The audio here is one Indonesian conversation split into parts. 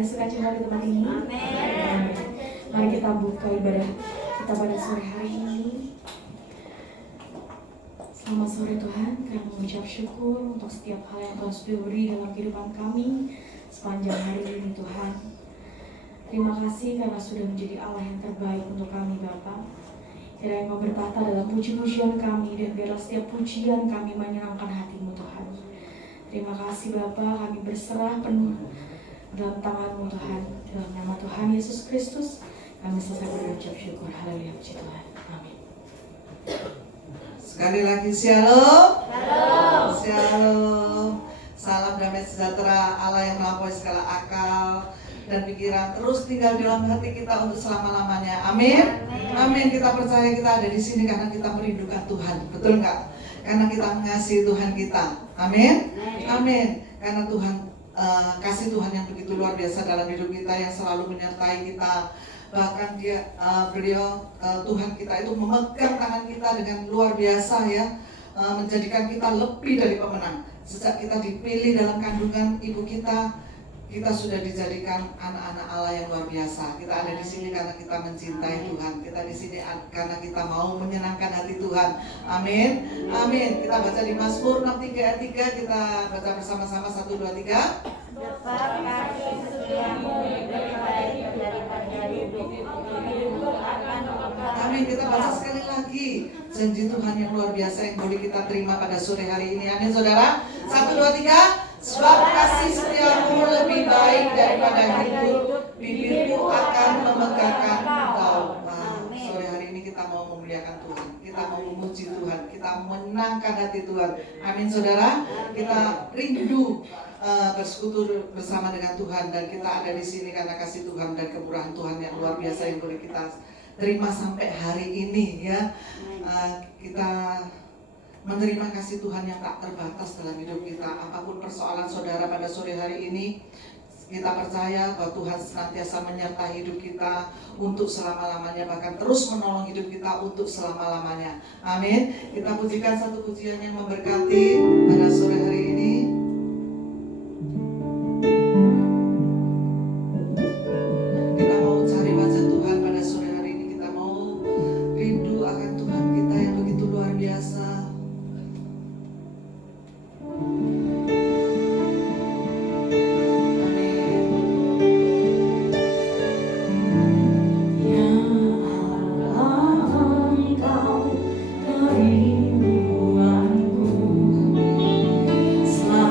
Ada sukacita di tempat ini? Amin. Mari kita buka ibadah kita pada sore hari ini. Selamat sore Tuhan, kami mengucap syukur untuk setiap hal yang Tuhan sudah beri dalam kehidupan kami sepanjang hari ini Tuhan. Terima kasih karena sudah menjadi Allah yang terbaik untuk kami Bapa. Kiranya Engkau bertata dalam puji-pujian kami dan biarlah setiap pujian kami menyenangkan hati-Mu Tuhan. Terima kasih Bapa, kami berserah penuh dalam tangan-Mu Tuhan. Dalam nama Tuhan Yesus Kristus kami selesai berucap syukur. Haleluya, puji Tuhan. Amin. Sekali lagi shalom. Shalom. Shalom. Salam damai sejahtera Allah yang melampaui segala akal dan pikiran terus tinggal di dalam hati kita untuk selama-lamanya. Amin. Amin. Kita percaya kita ada di sini karena kita merindukan Tuhan. Betul nggak? Karena kita mengasihi Tuhan kita. Amin. Amin. Karena Tuhan kasih Tuhan yang begitu luar biasa dalam hidup kita yang selalu menyertai kita. Bahkan beliau Tuhan kita itu memegang tangan kita dengan luar biasa ya, menjadikan kita lebih dari pemenang. Sejak kita dipilih dalam kandungan ibu kita sudah dijadikan anak-anak Allah yang luar biasa. Kita ada di sini karena kita mencintai Tuhan. Kita di sini karena kita mau menyenangkan hati Tuhan. Amin. Amin. Kita baca di Mazmur 63 ayat 3. Kita baca bersama-sama 1, 2, 3. Sebab kasih setiamu lebih baik daripada hidup. Hidup akan kekal. Amin. Kita baca sekali lagi janji Tuhan yang luar biasa yang boleh kita terima pada sore hari ini. Amin saudara. 1, 2, 3. Sebab kasih setiamu lebih baik daripada hidup, bibirku akan memegahkan engkau. Sore hari ini kita mau memuliakan Tuhan, kita mau memuji Tuhan, kita menangkan hati Tuhan. Amin saudara. Kita rindu bersekutu bersama dengan Tuhan dan kita ada di sini karena kasih Tuhan dan kemurahan Tuhan yang luar biasa yang boleh kita terima sampai hari ini ya. Kita menerima kasih Tuhan yang tak terbatas dalam hidup kita. Apapun persoalan saudara pada sore hari ini, kita percaya bahwa Tuhan senantiasa menyertai hidup kita untuk selama-lamanya, bahkan terus menolong hidup kita untuk selama-lamanya. Amin. Kita pujikan satu pujian yang memberkati pada sore hari ini. Kita mau cari wajah Tuhan pada sore hari ini. Kita mau rindu akan Tuhan kita yang begitu luar biasa. Selalu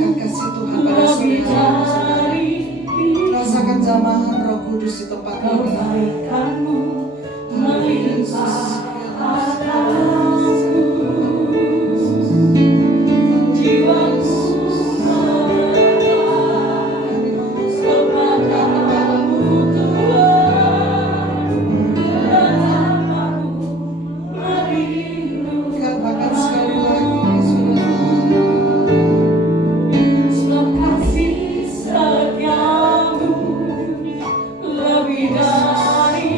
Rasakan kasih Tuhan pada sore hari ini. Rasakan jamahan Roh Kudus di tempat ini. Kebaikanmu melimpah atasku, jiwaku Katakan sekali lagi, saudara. sebab kasih setiamu lebih dari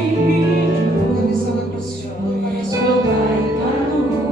Kami sangat bersyukur pada sore kebaikanmu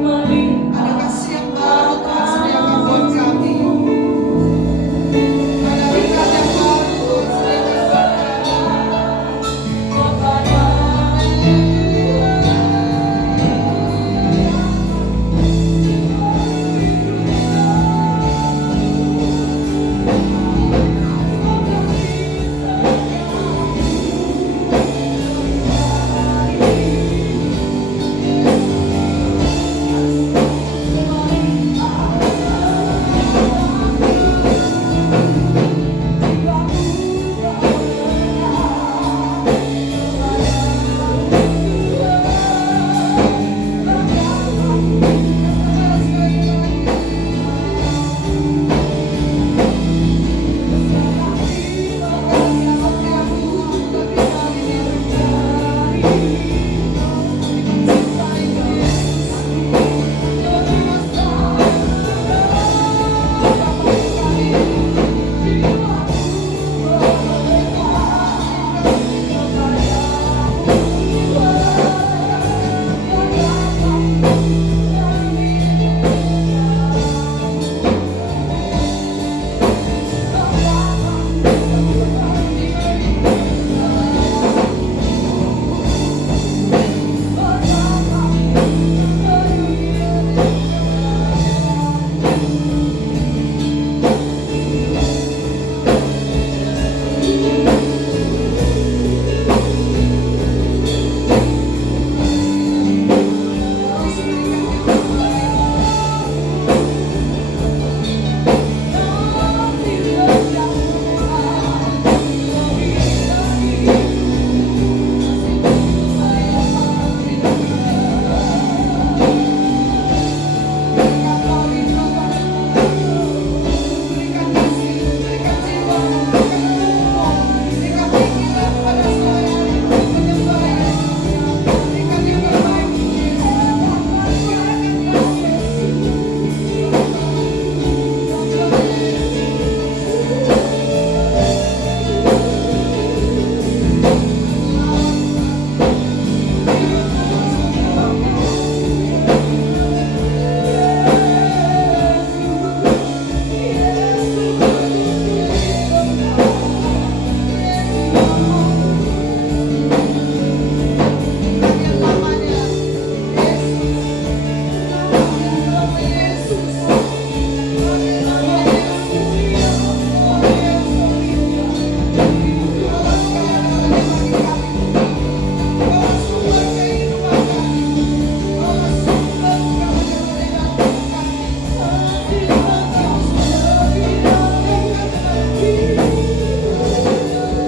melimpah. ada kasih yang baru Tuhan sediakan buat kami. Ada berkat yang baru Tuhan sediakan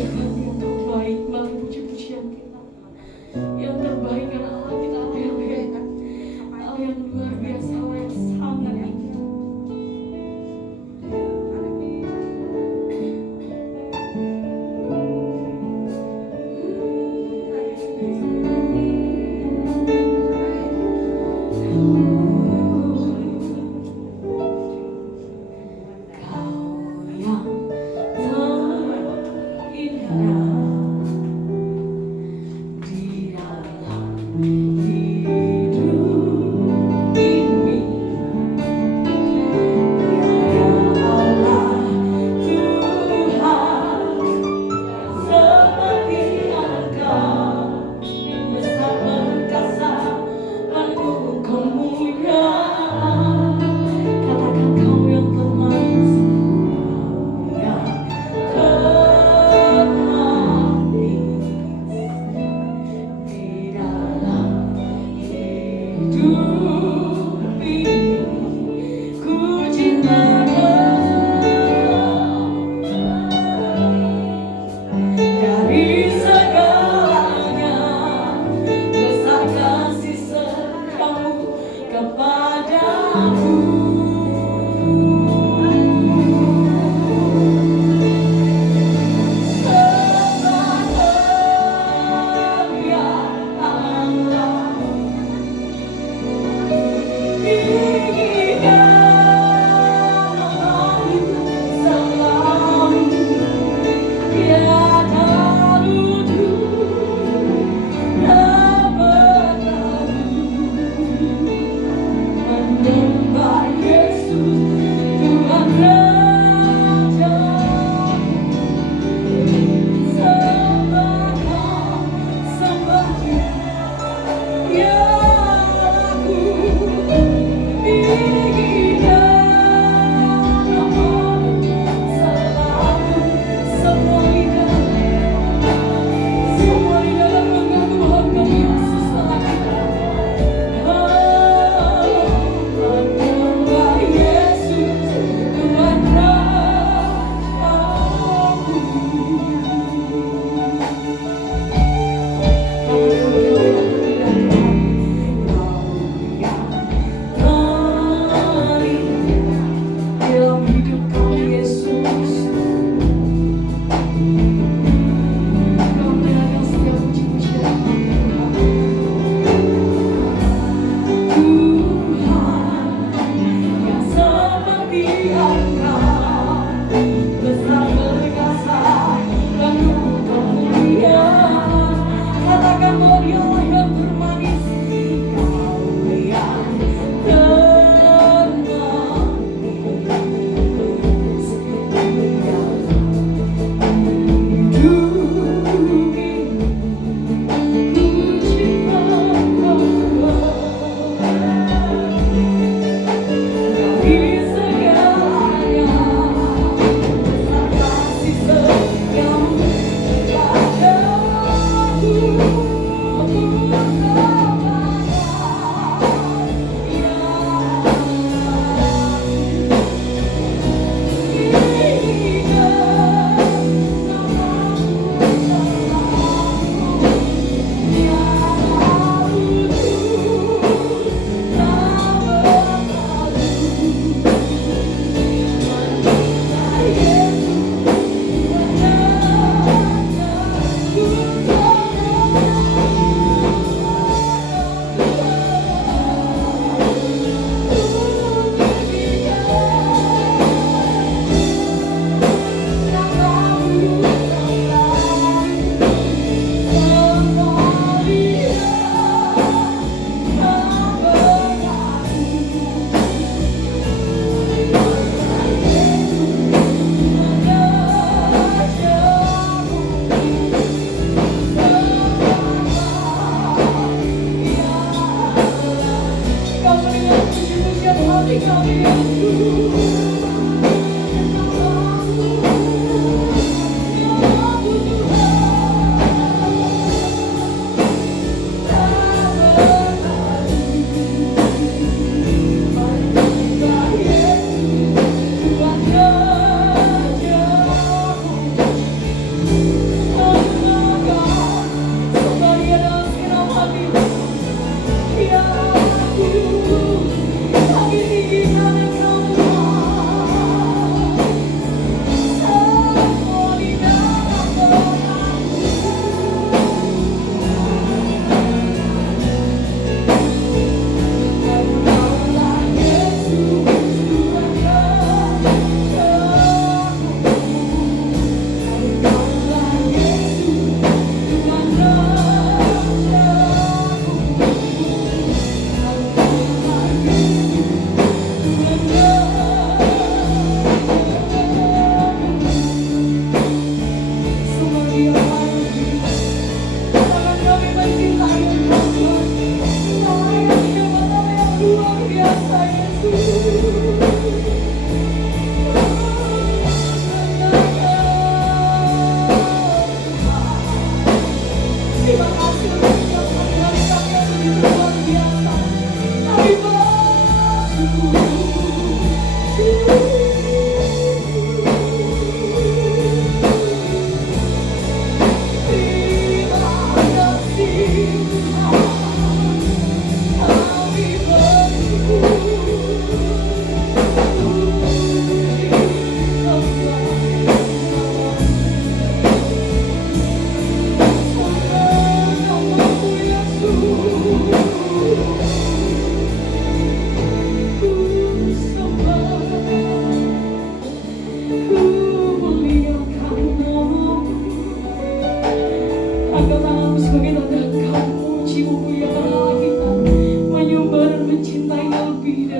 buat kami. Di dalam Kami tinggikan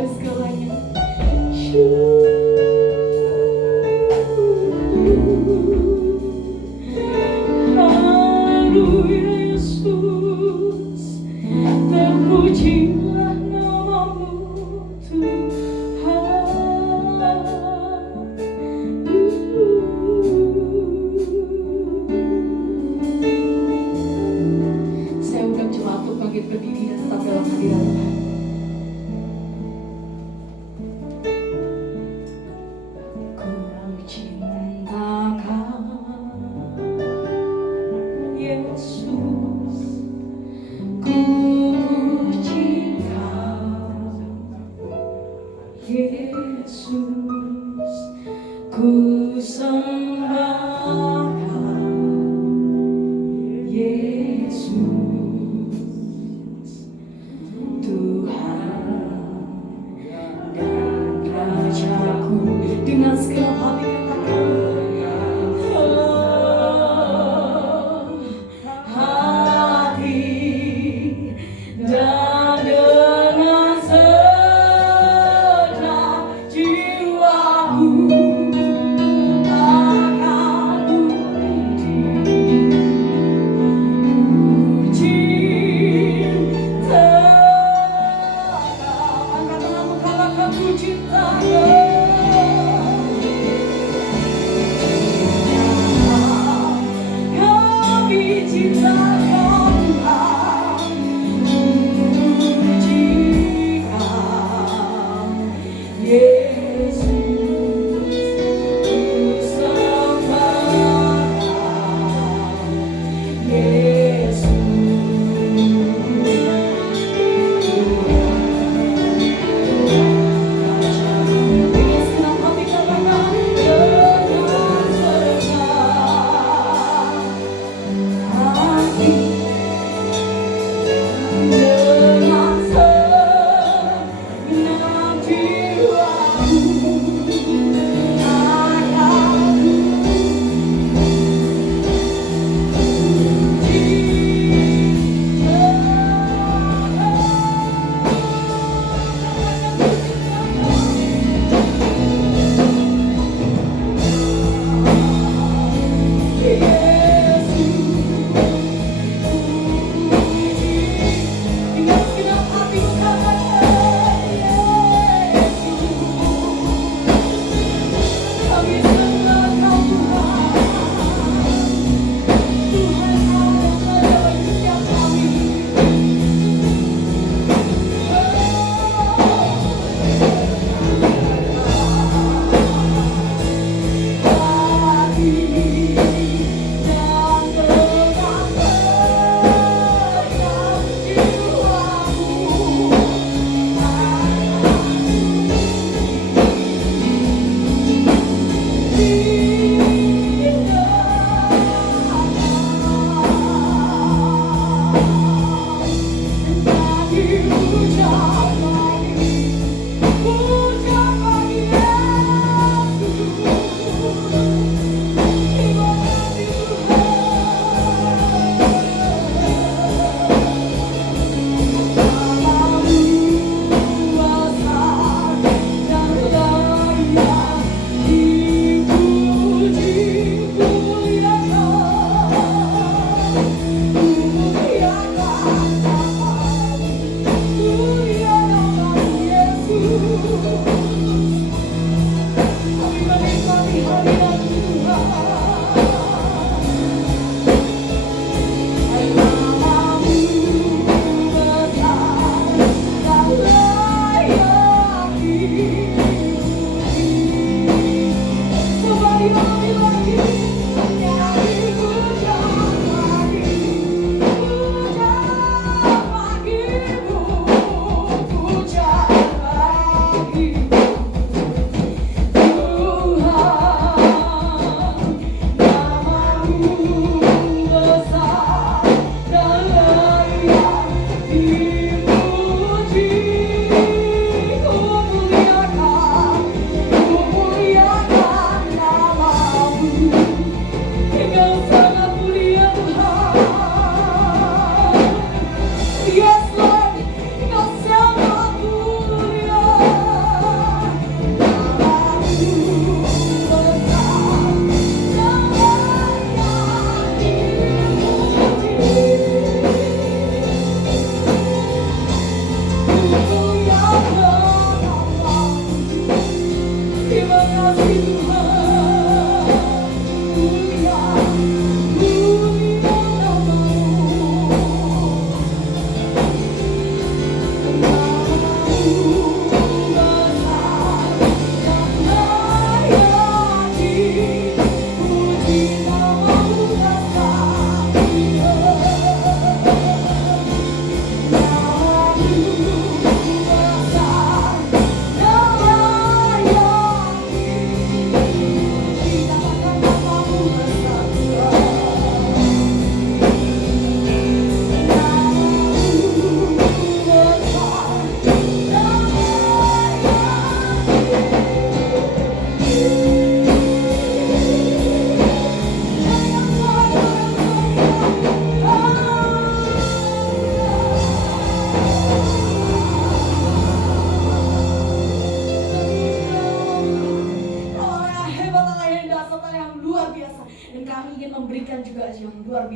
segalanya. Haleluya Yesus, terpujilah namamu Tuhan. Saya undang jemaat untuk bangkit berdiri dan tetap dalam hadirat Tuhan. Ku cinta Kau, Yesus, ku puji Kau, Yesus, ku sembah Kau, Yesus, Tuhan.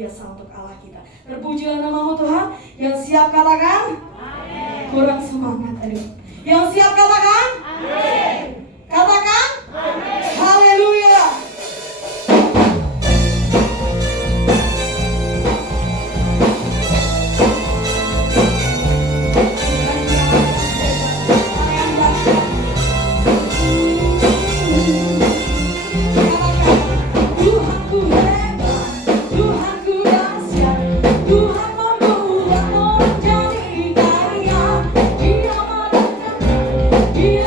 biasa untuk Allah kita. Terpujilah namamu Tuhan. Yang siap katakan amin. Kurang semangat, aduh. Yang siap katakan amin. Katakan amin. Haleluya. Dia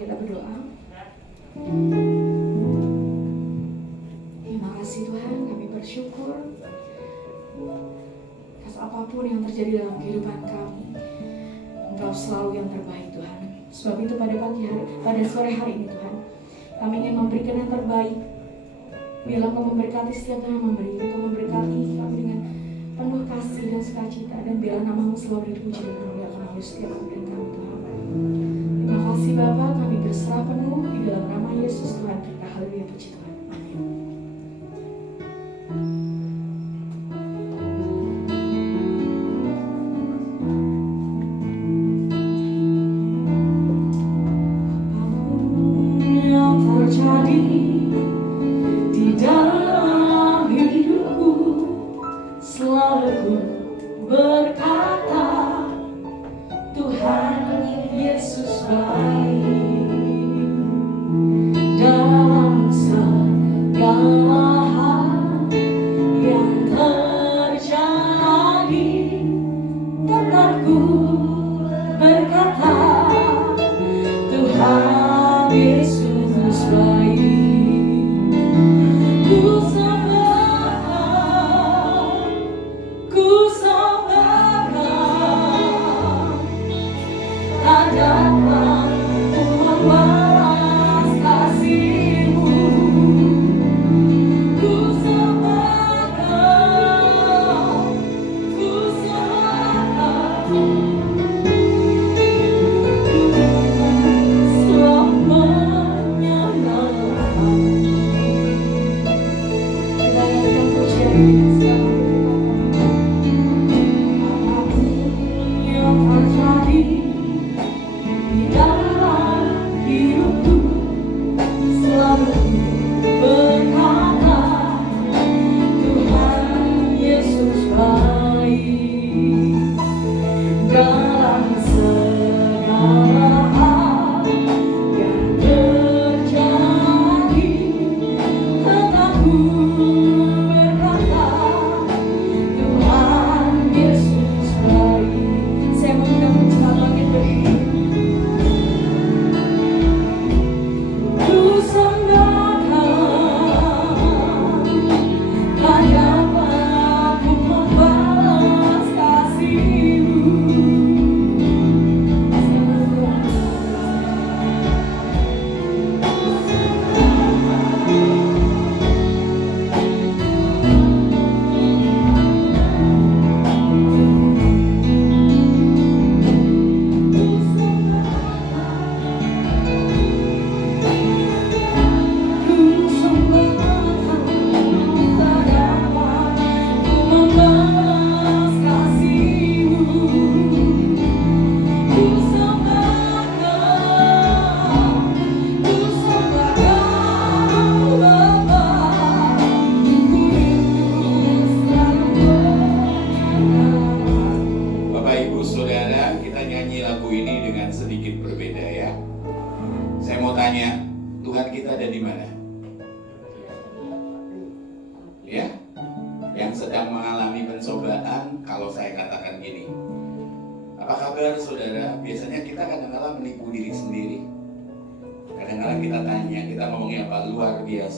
kita berdoa. Terima kasih Tuhan, kami bersyukur atas apapun yang terjadi dalam kehidupan kami. Engkau selalu yang terbaik Tuhan. Sebab itu pada sore hari ini Tuhan, kami ingin memberikan yang terbaik. Biarlah Engkau memberkati setiap yang memberi. Engkau memberkati kami dengan penuh kasih dan sukacita. Dan biarlah nama-Mu selalu dipuji dan dimuliakan oleh setiap pemberian kami Tuhan. Terima kasih Bapa, kami berserah penuh di dalam nama Yesus Tuhan kita. Haleluya, puji Tuhan. Amin.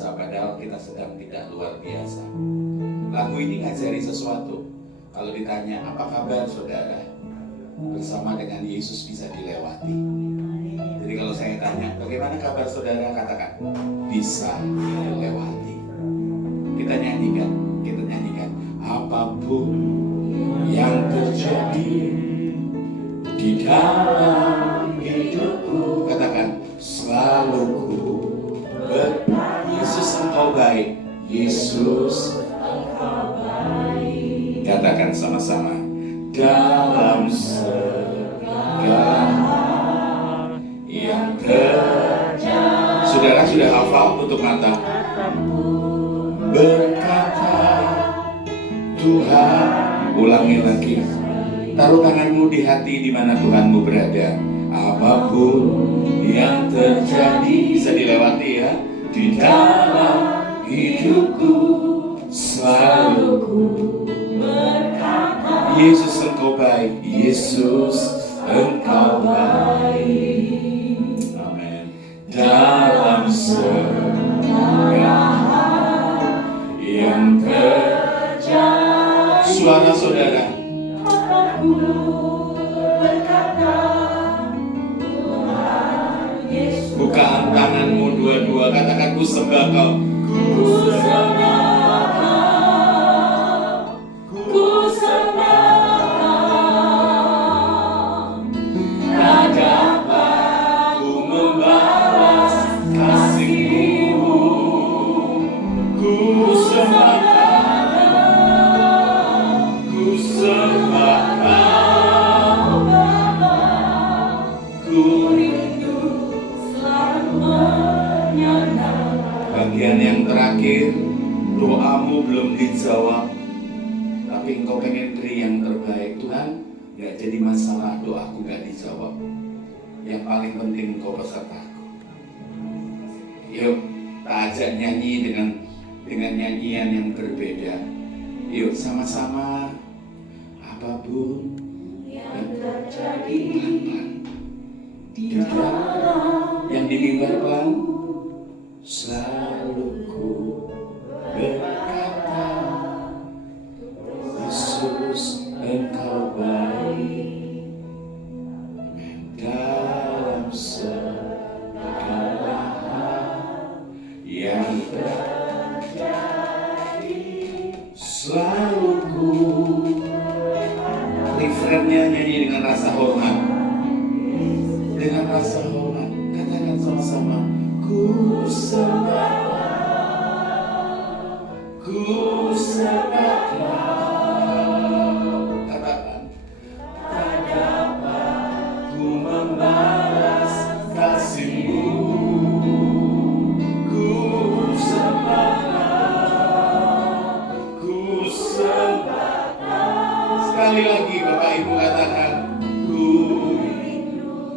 Padahal kita sedang tidak luar biasa. Lagu ini ngajari sesuatu. Kalau ditanya apa kabar saudara, bersama dengan Yesus bisa dilewati. Jadi kalau saya tanya bagaimana kabar saudara, katakan bisa dilewati. Kita nyanyikan apapun yang terjadi di dalam hidupku, katakan selalu ku Yesus engkau baik, Yesus engkau baik. Katakan sama-sama, dalam segala hal yang terjadi. Saudara sudah hafal tutup mata. Berkata Tuhan, ulangi lagi. Taruh tanganmu di hati di mana Tuhanmu berada. Apapun yang terjadi bisa dilewati ya. Di dalam hidupku selalu ku berkata Yesus engkau baik, Yesus engkau baik. Amin. kesalahan yang terjadi. Suara saudara. Bukaan tanganmu dua-dua, katakan ku sembah kau. Ku sembah kau, ku sembah kau. Tak dapat ku membalas kasih-Mu. Ku sembah kau, ku sembah kau, ku rindu selalu menyandang. Bagian yang terakhir, doamu belum dijawab, tapi engkau pengen beri yang terbaik. Tuhan, gak jadi masalah doaku gak dijawab. Yang paling penting engkau pesertaku. Yuk, tak ajak nyanyi dengan nyanyian yang berbeda. Yuk sama-sama. Apapun yang terjadi di dalam yang dimimbar pelan, selalu ku berkata, Yesus Engkau baik dalam segala hal yang terjadi. Selalu ku, refrennya nyanyi dengan rasa hormat. Dengan rasa hormat, katakan sama-sama. Ku sembah kau, ku sembah kau. Katakan, tak dapat ku membalas kasih-Mu. Ku sembah kau, ku sembah kau. Sekali lagi Bapak Ibu katakan, ku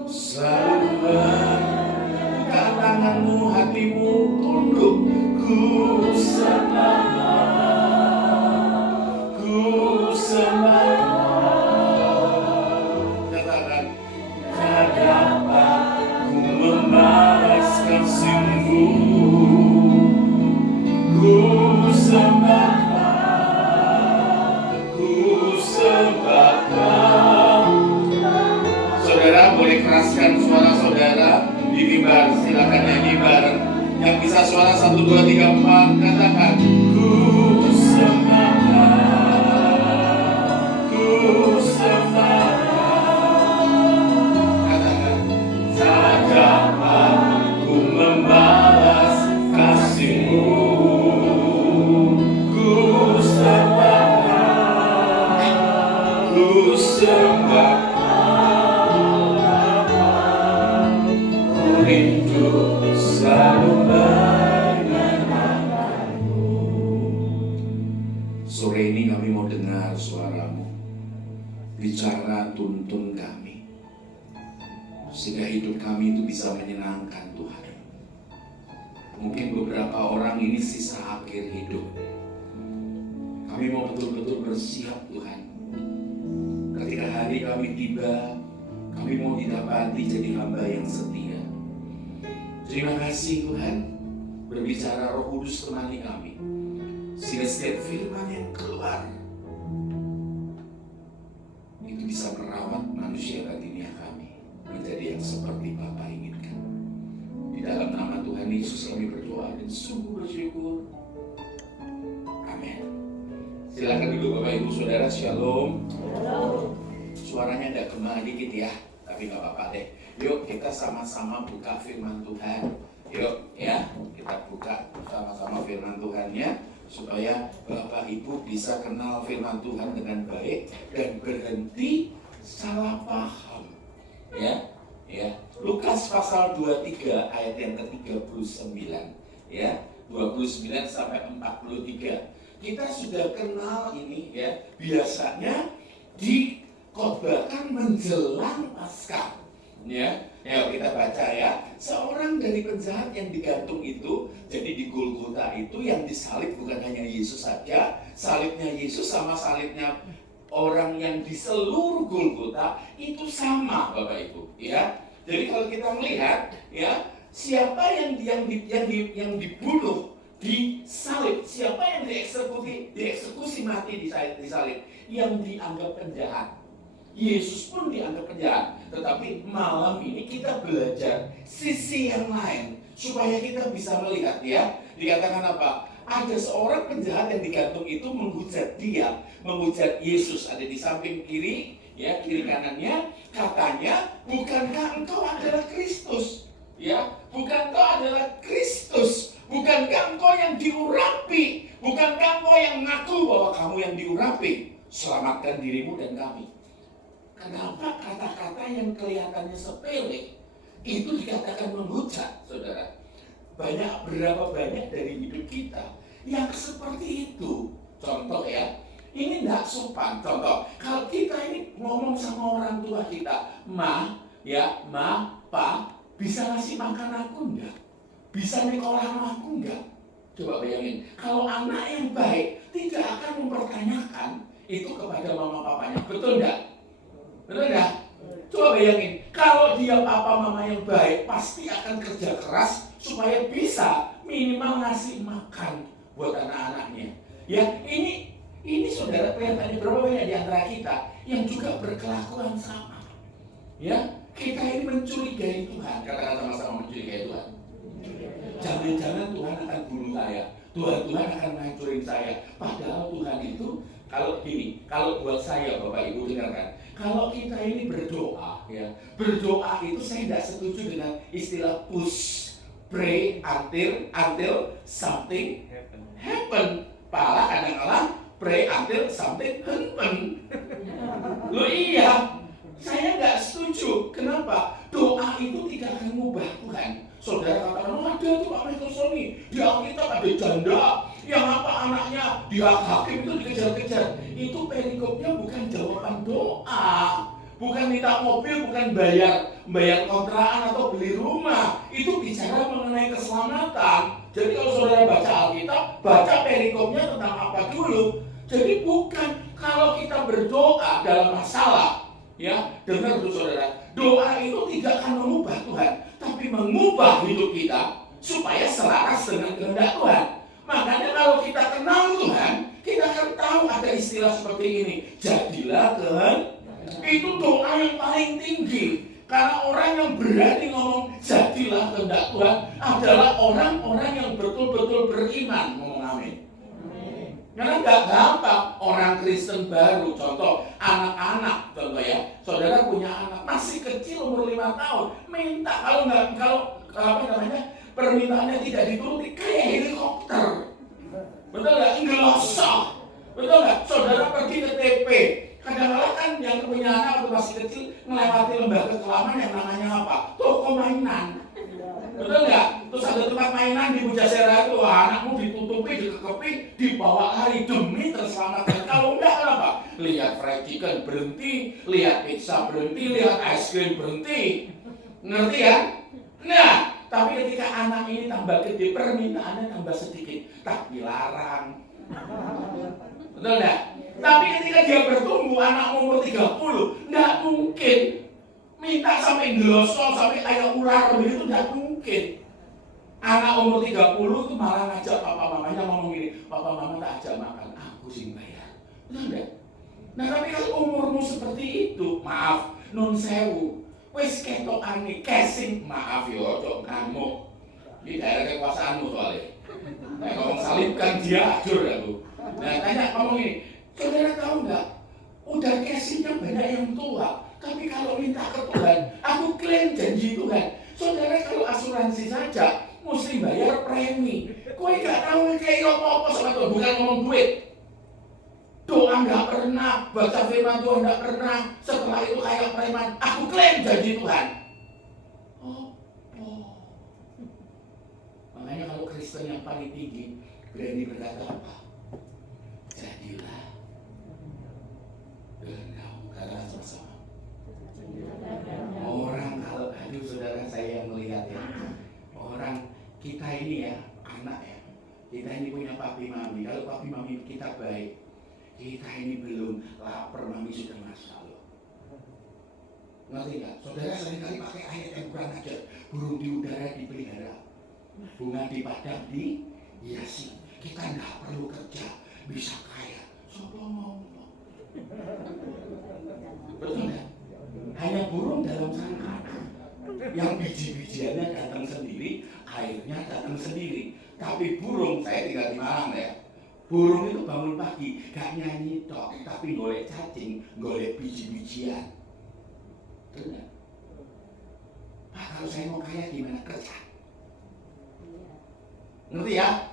selalu buka tanganmu, hatimu tunduk. Ku sembah kau, ku sembah kau. Katakan, tak dapat ku membalas kasih-Mu. Ku sembah kau, ku sembah kau. Saudara boleh keraskan suara saudara di mimbar, silakan nyanyi bareng. Yang bisa suara 1, 2, 3, 4, katakan, ku sembah kau, ku sembah kau. Katakan, tak dapat ku membalas kasih-Mu. Ku sembah kau, ku sembah rindu selalu menyenangkan-Mu. Sore ini kami mau dengar suara-Mu, bicara tuntun kami, sehingga hidup kami itu bisa menyenangkan Tuhan. Mungkin beberapa orang ini sisa akhir hidup. Kami mau betul-betul bersiap Tuhan. Ketika hari kami tiba, kami mau didapati jadi hamba yang setia. Terima kasih Tuhan, berbicara Roh Kudus temani kami, sehingga setiap firman yang keluar itu bisa merawat manusia batinnya kami menjadi yang seperti Bapa inginkan. Di dalam nama Tuhan Yesus kami berdoa dan sungguh bersyukur. Amin. Silakan dulu Bapak Ibu Saudara, Shalom. Suaranya agak kemana dikit ya, tapi gak apa-apa deh. Yuk kita sama-sama buka firman Tuhan. Yuk ya, kita buka sama-sama firman Tuhannya, supaya Bapak Ibu bisa kenal firman Tuhan dengan baik dan berhenti salah paham. Ya, ya. Lukas pasal 23 ayat yang ke-39 ya, 29 sampai 43. Kita sudah kenal ini ya, biasanya dikhotbahkan menjelang Paskah. Ya, kita baca ya. Seorang dari penjahat yang digantung itu, jadi di Golgota itu yang disalib bukan hanya Yesus saja, salibnya Yesus sama salibnya orang yang di seluruh Golgota itu sama, Bapak Ibu. Ya, jadi kalau kita melihat ya, Siapa yang dibunuh di salib, siapa yang dieksekusi mati di salib, yang dianggap penjahat. Yesus pun dianggap penjahat. Tetapi malam ini kita belajar sisi yang lain supaya kita bisa melihat, ya. Dikatakan apa? Ada seorang penjahat yang digantung itu menghujat dia, menghujat Yesus, ada di samping kiri, ya, kiri kanannya. Katanya, bukankah engkau adalah Kristus? Ya, bukankah adalah Kristus? Bukankah engkau yang diurapi? Bukankah engkau yang ngaku bahwa kamu yang diurapi? Selamatkan dirimu dan kami. Kenapa kata-kata yang kelihatannya sepele itu dikatakan menghujat, saudara? Berapa banyak dari hidup kita yang seperti itu. Contoh, ya, ini tidak sopan. Contoh, kalau kita ini ngomong sama orang tua kita, Ma, Pa, bisa ngasih makan aku enggak? Bisa nyekolah aku enggak? Coba bayangin, kalau anak yang baik tidak akan mempertanyakan itu kepada mama papanya, betul enggak? Betul enggak? Coba bayangin, kalau dia papa mama yang baik pasti akan kerja keras supaya bisa minimal ngasih makan buat anak-anaknya. Ya, ini saudara, kelihatannya berapa banyak di antara kita yang juga berkelakuan sama. Ya, kita ini mencurigai Tuhan, katakan sama-sama mencurigai Tuhan. Jangan-jangan Tuhan akan bunuh saya, Tuhan akan menghancurin saya. Padahal Tuhan itu, kalau buat saya, Bapak Ibu dengarkan, kalau kita ini berdoa, ya, berdoa itu saya tidak setuju dengan istilah push, pray until something happen. Malah kadang-kadang pray until something happen. Loh iya, saya nggak setuju. Kenapa? Doa itu tidak akan mengubah Tuhan. Saudara katakan, ada tuh Pak Michael Sony, di Alkitab ada janda yang anaknya hakim itu dikejar-kejar. Itu perikopnya bukan jawaban doa, bukan minta mobil, bukan bayar kontrakan atau beli rumah. Itu bicara mengenai keselamatan. Jadi kalau saudara baca Alkitab, baca perikopnya tentang apa dulu. Jadi bukan kalau kita berdoa dalam masalah, ya, dengar dulu saudara, doa itu tidak akan mengubah Tuhan, tapi mengubah hidup kita supaya selaras dengan kehendak Tuhan. Makanya kalau kita kenal Tuhan, kita akan tahu ada istilah seperti ini, jadilah kehendak. Itu doa yang paling tinggi. Karena orang yang berani ngomong jadilah kehendak Tuhan adalah orang-orang yang betul-betul beriman. Ngomong amin. Karena nggak gampang orang Kristen baru, contoh anak-anak, contoh ya, saudara punya anak masih kecil umur 5 tahun, minta kalau permintaannya tidak dituruti kayak helikopter, betul nggak? Ngelosok, betul nggak? Saudara pergi ke TP, kadang-kadang kan yang punya anak waktu masih kecil melewati lembaga kelaman yang namanya apa? Toko mainan. Betul nggak? Terus ada tempat mainan di Pujasera itu, anakmu ditutupi, dikekepi, dibawa lari demi terselamatkan. Kalau enggak apa? Lihat fried chicken berhenti, lihat pizza berhenti, lihat es krim berhenti. Ngerti ya? Nah, tapi ketika anak ini tambah gede, permintaannya tambah sedikit, tak dilarang. Betul nggak? Tapi ketika dia bertumbuh, anak umur 30, nggak mungkin minta sampai gelosok, sampai kayak ular begitu, nggak mungkin. Anak umur 30 itu malah ngajak papa mamanya ngomong gini, papa mama tak ajak makan, aku sih bayar. Betul nggak? Nah tapi kalau umurmu seperti itu, maaf, nun sewu, wis ketokane casing, maaf yo, cok ngamuk. Ini daerah kekuasaanmu soalnya. Nah ngomong salibkan dia ajur aku. Nah tanya ngomong ini, saudara tahu nggak? Udah casingnya banyak yang tua. Tapi kalau minta ke Tuhan, aku klaim janji Tuhan. Saudara kalau asuransi saja, mesti bayar premi. Kowe gak tahu kayak apa-apa sama Tuhan, bukan ngomong duit. Doa gak pernah, baca firman Tuhan gak pernah. Setelah itu kayak preman, aku klaim janji Tuhan. Oh. Makanya kalau Kristen yang paling tinggi berani berkata apa? Jadilah. Dan kamu katakan sama-sama. Orang kalau, aduh saudara saya yang melihat ya, orang kita ini ya, anak ya, kita ini punya papi mami. Kalau papi mami kita baik, kita ini belum lapar, mami sudah masak loh. Ngerti nggak? Saudara seringkali pakai ayat yang kurang ajar. Burung di udara dipelihara, bunga di padang dihiasi. Kita nggak perlu kerja, bisa kaya. Sopo ngomong. Betul nggak? Hanya burung dalam sangkar yang biji-bijiannya datang sendiri, airnya datang sendiri. Tapi burung, saya tinggal di Malang ya. Burung itu bangun pagi, gak nyanyi tok, tapi golek cacing, golek biji-bijian. Betul nggak? Pak, kalau saya mau kaya gimana? Kerja. Ngerti ya?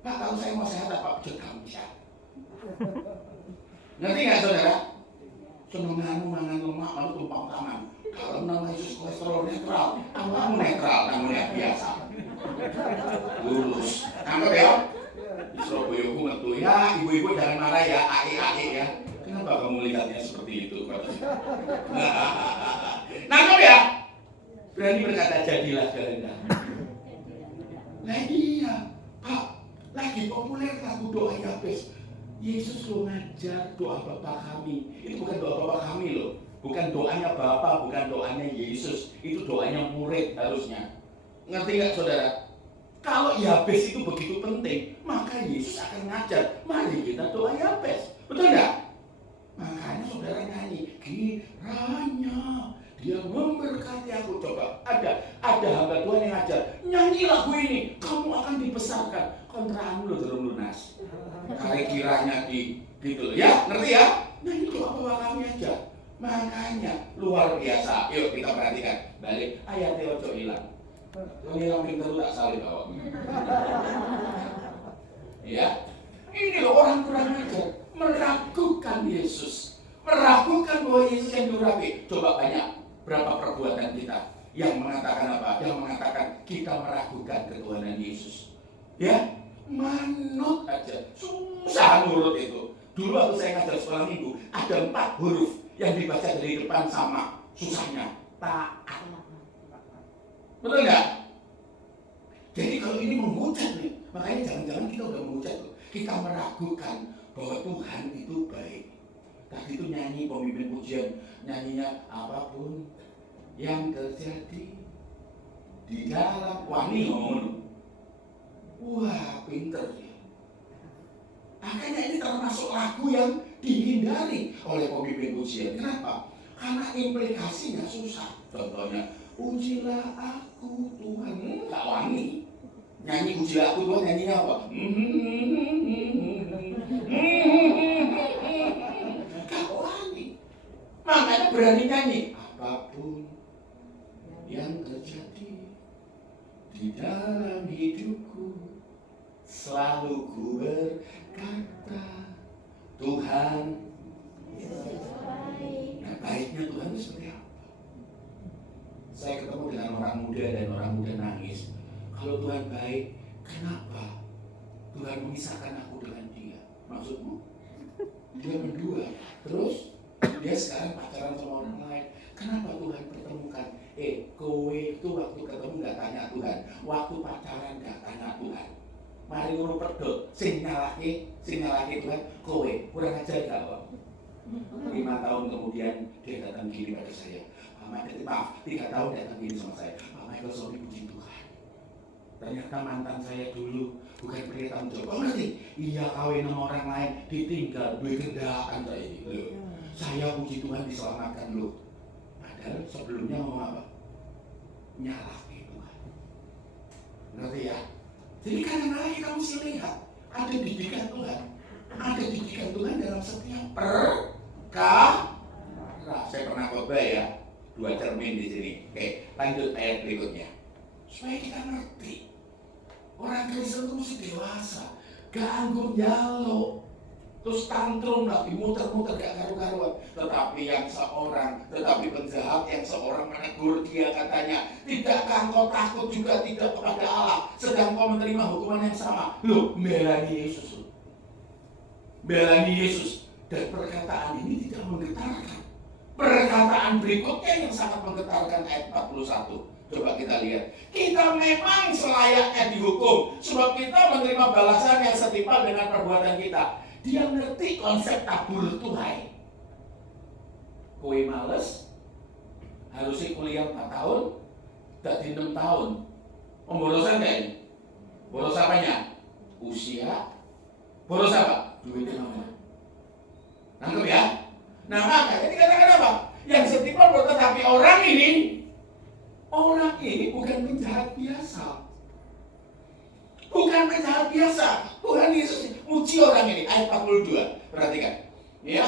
Pak, kalau saya mau sehat apa? Juga bisa. Ngerti nggak saudara? Senenganmu mangan lemak lalu tumpang tangan. Kalau nama Yesus kolesterol netral, kamu netral, namanya biasa. Lurus. Nangkep ya? Di Surabaya aku ngerti ya, ibu-ibu jangan marah ya, ai ya. Kenapa kamu lihatnya seperti itu? Nangkep ya? Berani berkata jadilah kehendak. Nah iya, Pak, lagi populer lagu doa Yabes. Yesus lo ngajar doa Bapa kami. Itu bukan doa Bapa kami loh. Bukan doanya Bapa, bukan doanya Yesus. Itu doanya murid harusnya. Ngerti nggak saudara? Kalau Yabes itu begitu penting, maka Yesus akan ngajar. Mari kita doa Yabes. Betul nggak? Makanya saudara nyanyi, kiranya Dia memberkati aku. Coba ada hamba Tuhan yang ngajar, nyanyi lagu ini, kamu akan dibesarkan. Kontrakan lu belum lunas. Kali kiranya gitu loh. Ya, ngerti ya? Nah itu apa kami aja. Makanya luar biasa. Yuk kita perhatikan. Balik ayatnya ojo hilang. Ini yang pintar tak salib awak. Ya, ini loh orang kurang ajar, meragukan Yesus, meragukan bahwa Yesus yang diurapi. Coba banyak berapa perbuatan kita yang mengatakan apa? Yang mengatakan kita meragukan ketuhanan Yesus. Ya, manut aja, susah nurut itu. Dulu waktu saya ngajar sekolah minggu, ada 4 huruf yang dibaca dari depan sama susahnya, taat. Betul nggak? Jadi kalau ini menghujat nih, makanya jangan-jangan kita udah menghujat loh. Kita meragukan bahwa Tuhan itu baik. Tadi itu nyanyi pemimpin pujian, nyanyinya apapun yang terjadi di dalam wani ngomong. Wah, pinter ya. Makanya ini termasuk lagu yang dihindari oleh pemimpin pujian. Kenapa? Karena implikasinya susah. Contohnya, ujilah aku Tuhan, gak wangi. Nyanyi ujilah aku Tuhan, nyanyinya apa? Gak wangi. Makanya berani nyanyi. Apapun yang terjadi di dalam hidupku, selalu ku berkata Tuhan. Nah, baiknya Tuhan itu seperti apa? Saya ketemu dengan orang muda dan orang muda nangis. Kalau Tuhan baik, kenapa Tuhan memisahkan aku dengan dia? Maksudmu? Dia berdua, terus dia sekarang pacaran sama orang lain. Kenapa Tuhan pertemukan? Kowe itu waktu ketemu gak tanya Tuhan, waktu pacaran gak tanya Tuhan. Mari ngurung pedot, sing nyalahke Tuhan, kowe kurang ajar gak kok? 5 tahun kemudian dia datang gini pada saya. Maaf, 3 tahun datang gini sama saya. Pak Michael, sorry, puji Tuhan. Ternyata mantan saya dulu bukan pria tanggung jawab. Oh ngerti? Iya kawin sama orang lain, ditinggal, duit kendaan kayak ini. Loh, saya puji Tuhan diselamatkan loh. Padahal sebelumnya mau apa? Nyalahin Tuhan. Ngerti ya? Jadi kadang-kadang kita mesti lihat ada didikan Tuhan. Ada didikan Tuhan dalam setiap perkara. Saya pernah khotbah ya, 2 cermin di sini. Oke, lanjut ayat berikutnya. Supaya kita ngerti, orang Kristen itu mesti dewasa, gak anggur jalo, terus tantrum lagi muter-muter gak karu-karuan. Tetapi penjahat yang seorang menegur dia katanya, tidakkah engkau takut juga tidak kepada Allah, sedang kau menerima hukuman yang sama? Loh, belani Yesus. Belani Yesus. Dan perkataan ini tidak menggetarkan. Perkataan berikutnya yang sangat menggetarkan ayat 41. Coba kita lihat. Kita memang selayaknya dihukum, sebab kita menerima balasan yang setimpal dengan perbuatan kita. Dia ngerti konsep tabur tuhay. Kowe males, harusnya kuliah 4 tahun, jadi 6 tahun. Pemborosan nggak ini? Boros apanya? Usia. Boros apa? Duitnya mama. Nangkep ya? Nah makanya dikatakan apa? Yang setimpal tetapi orang ini bukan penjahat biasa. Bukan penjahat biasa. Tuhan Yesus uji orang ini. Ayat 42. Perhatikan. Ya.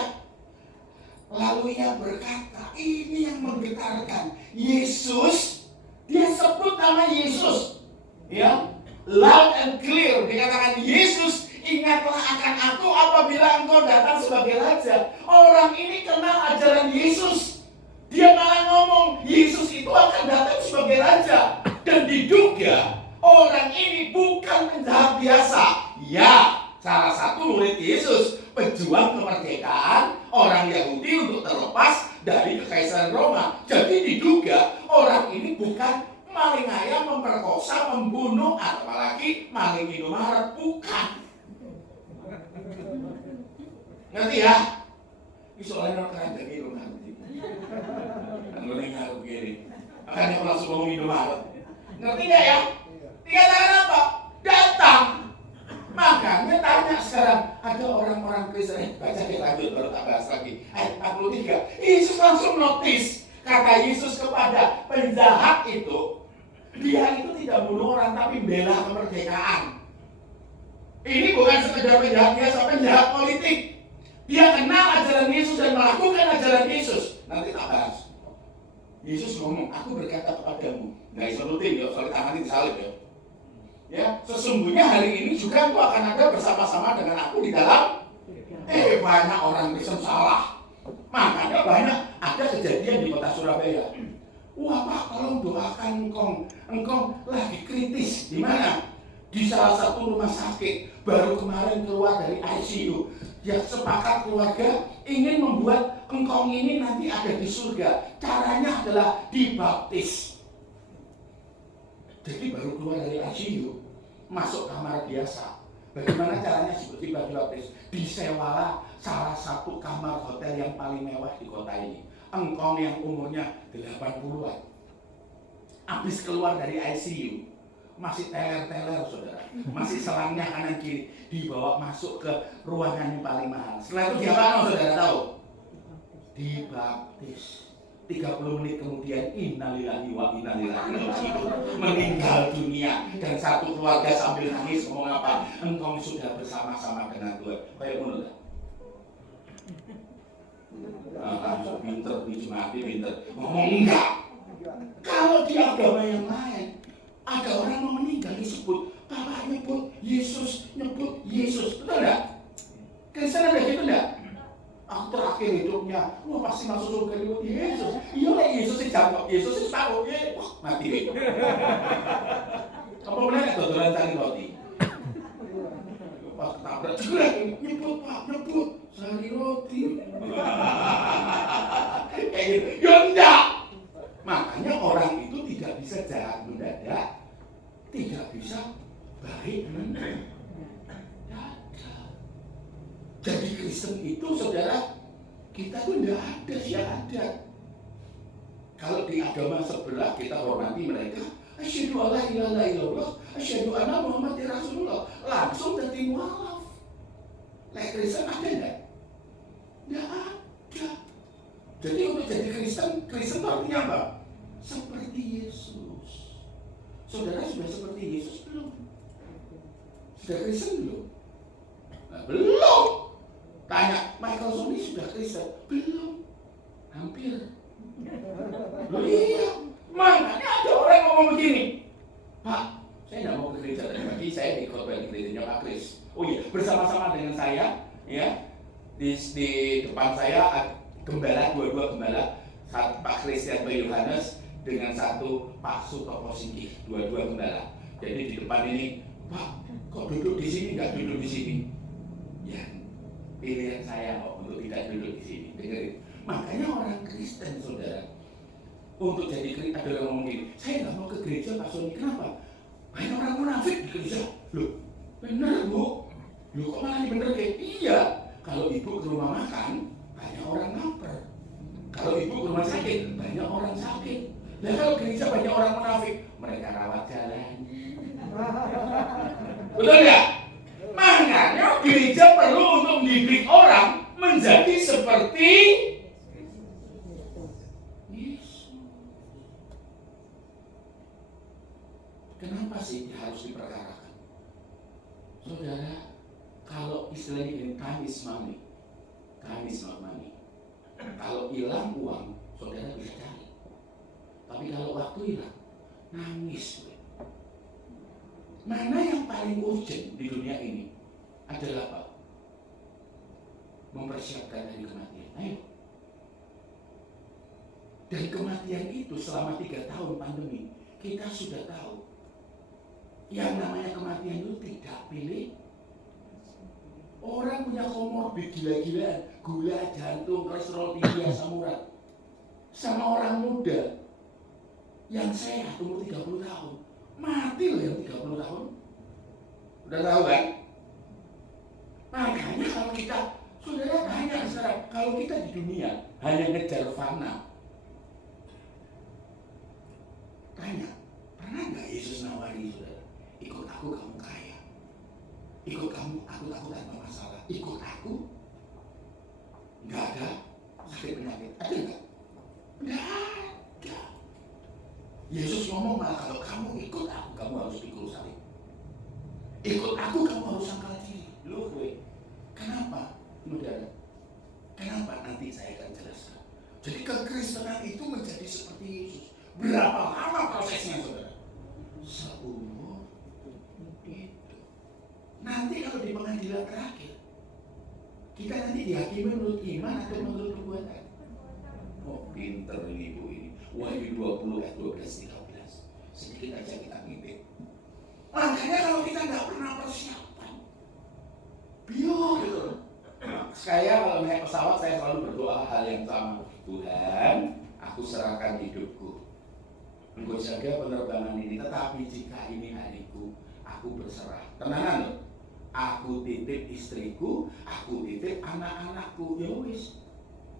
Lalu ia berkata, ini yang menggetarkan. Yesus, dia sebut nama Yesus. Ya. Loud and clear dikatakan, Yesus, ingatlah akan aku apabila engkau datang sebagai raja. Orang ini kenal ajaran Yesus. Dia malah ngomong, Yesus itu akan datang sebagai raja. Dan diduga orang ini bukan penjahat biasa. Ya, salah satu murid Yesus, pejuang kemerdekaan orang Yahudi untuk terlepas dari kekaisaran Roma. Jadi diduga orang ini bukan maling ayam, memperkosa, membunuh, apalagi maling Indomaret. Bukan. Ngerti ya? Ini soalnya orang keren dari Indomaret. Gue dengar begini. Makanya aku langsung ngomong Indomaret. Ngerti gak ya? Dikatakan apa? Datang. Makanya tanya sekarang, ada orang-orang Kristen, baca kita lanjut baru tak bahas lagi. Ayat 43. Yesus langsung notice. Kata Yesus kepada penjahat itu, dia itu tidak bunuh orang tapi bela kemerdekaan. Ini bukan sekedar penjahat biasa, penjahat politik. Dia kenal ajaran Yesus dan melakukan ajaran Yesus. Nanti tak bahas. Yesus ngomong, aku berkata kepadamu, nggak bisa nutin ya, soalnya tangan ini disalib ya. Ya, sesungguhnya hari ini juga engkau akan ada bersama-sama dengan aku di dalam. Banyak orang Kristen salah. Makanya banyak ada kejadian di kota Surabaya. Wah Pak, tolong doakan engkau lagi kritis. Di mana? Di salah satu rumah sakit, baru kemarin keluar dari ICU. Ya sepakat keluarga ingin membuat engkau ini nanti ada di surga. Caranya adalah dibaptis. Jadi baru keluar dari ICU, masuk kamar biasa. Bagaimana caranya tiba-tiba dibaptis? Disewalah salah satu kamar hotel yang paling mewah di kota ini. Engkau yang umurnya 80-an. Habis keluar dari ICU, masih teler-teler saudara, masih selangnya kanan kiri, dibawa masuk ke ruangan yang paling mahal. Setelah itu diapakan saudara tahu? Dibaptis. 30 menit kemudian innalillahi wa inna ilaihi raji'un, meninggal dunia. Dan satu keluarga sambil nangis ngomong apa? Engkau sudah bersama-sama dengan Tuhan. Kayak menurut langsung pinter, dijemati pinter. Ngomong enggak. Kalau di agama yang lain ada orang mau meninggal disebut Bapak nyebut Yesus, betul enggak? Kristen ada gitu enggak? Aku terakhir hidupnya, wah pasti masuk surga lewat Yesus. Iya lah Yesus sih jawab, Yesus sih tahu, wah mati. Kamu pernah nggak dodoran cari roti? Pas ketabrak juga nyebut Pak, nyebut cari roti. Kayak gitu, ya enggak. Makanya orang itu tidak bisa jahat mendadak, tidak bisa baik mendadak. Jadi Kristen itu saudara, kita tuh tidak ada syahadat. Kalau di agama sebelah kita hormati mereka, asyhadu alla ilaha illallah, asyhadu anna Muhammadar Rasulullah, langsung jadi mualaf. Lek Kristen ada enggak? Tidak ada. Jadi untuk jadi Kristen itu artinya apa? Seperti Yesus. Saudara sudah seperti Yesus belum? Sudah Kristen belum? Nah, belum. Tanya, Michael Sony sudah Kristen? Belum. Hampir. Loh iya. Makanya ada orang ngomong begini, Pak, saya tidak mau ke gereja tadi pagi, saya di khotbah di gerejanya Pak Kris. Oh iya, bersama-sama dengan saya, ya, di depan saya gembala, dua gembala, Pak Christian Pak Yohanes dengan satu Pak Sutopo Singkih, dua gembala. Jadi di depan ini, Pak, kok duduk di sini, nggak duduk di sini? Ya, pilihan saya kok untuk tidak duduk di sini. Dengerin. Makanya orang Kristen, saudara, untuk jadi Kristen ada yang ngomong gini, saya nggak mau ke gereja Pak Sony. Kenapa? Banyak orang munafik di gereja. Loh, bener Bu. Loh kok malah bener kayak iya. Kalau ibu ke rumah makan, banyak orang lapar. Kalau ibu ke rumah sakit, banyak orang sakit. Dan kalau gereja banyak orang munafik, mereka rawat jalan. Betul nggak? Makanya gereja perlu untuk mendidik orang menjadi seperti Yesus. Kenapa sih harus diperkarakan? Saudara, kalau istilahnya ini time is money, time is not money. Kalau hilang uang, saudara bisa cari. Tapi kalau waktu hilang, nangis. Mana yang paling urgent di dunia ini adalah apa? Mempersiapkan hari kematian. Ayo. Dan kematian itu selama 3 tahun pandemi, kita sudah tahu. Yang namanya kematian itu tidak pilih. Orang punya komorbid gila-gilaan, gula, jantung, kolesterol tinggi, asam urat. Sama orang muda yang sehat umur 30 tahun, mati loh yang 30 tahun. Udah tahu kan? Makanya kalau kita, saudara tanya sekarang, kalau kita di dunia hanya ngejar fana, tanya, pernah nggak Yesus nawari saudara, ikut aku kamu kaya, ikut kamu aku tanpa masalah, ikut aku, nggak ada sakit penyakit, ada nggak? Nggak ada. Yesus ngomong malah kalau kamu ikut aku, kamu harus pikul salib. Ikut aku, kamu harus sangkal diri. Loh gue, kenapa? Saudara, kenapa? Nanti saya akan jelaskan. Jadi kekristenan itu menjadi seperti Yesus. Berapa lama prosesnya, saudara? Seumur hidup. Nanti kalau di pengadilan terakhir, kita nanti dihakimi menurut iman atau menurut perbuatan? Oh, pinter ini ibu ini. Wahyu 20 ayat 12-13. Sedikit aja kita ngintip. Makanya kalau kita nggak pernah persiapan, biar gitu. Saya kalau naik pesawat saya selalu berdoa hal yang sama. Tuhan, aku serahkan hidupku. Engkau jaga penerbangan ini. Tetapi jika ini hariku, aku berserah. Tenangan loh. Aku titip istriku, aku titip anak-anakku. Ya wis.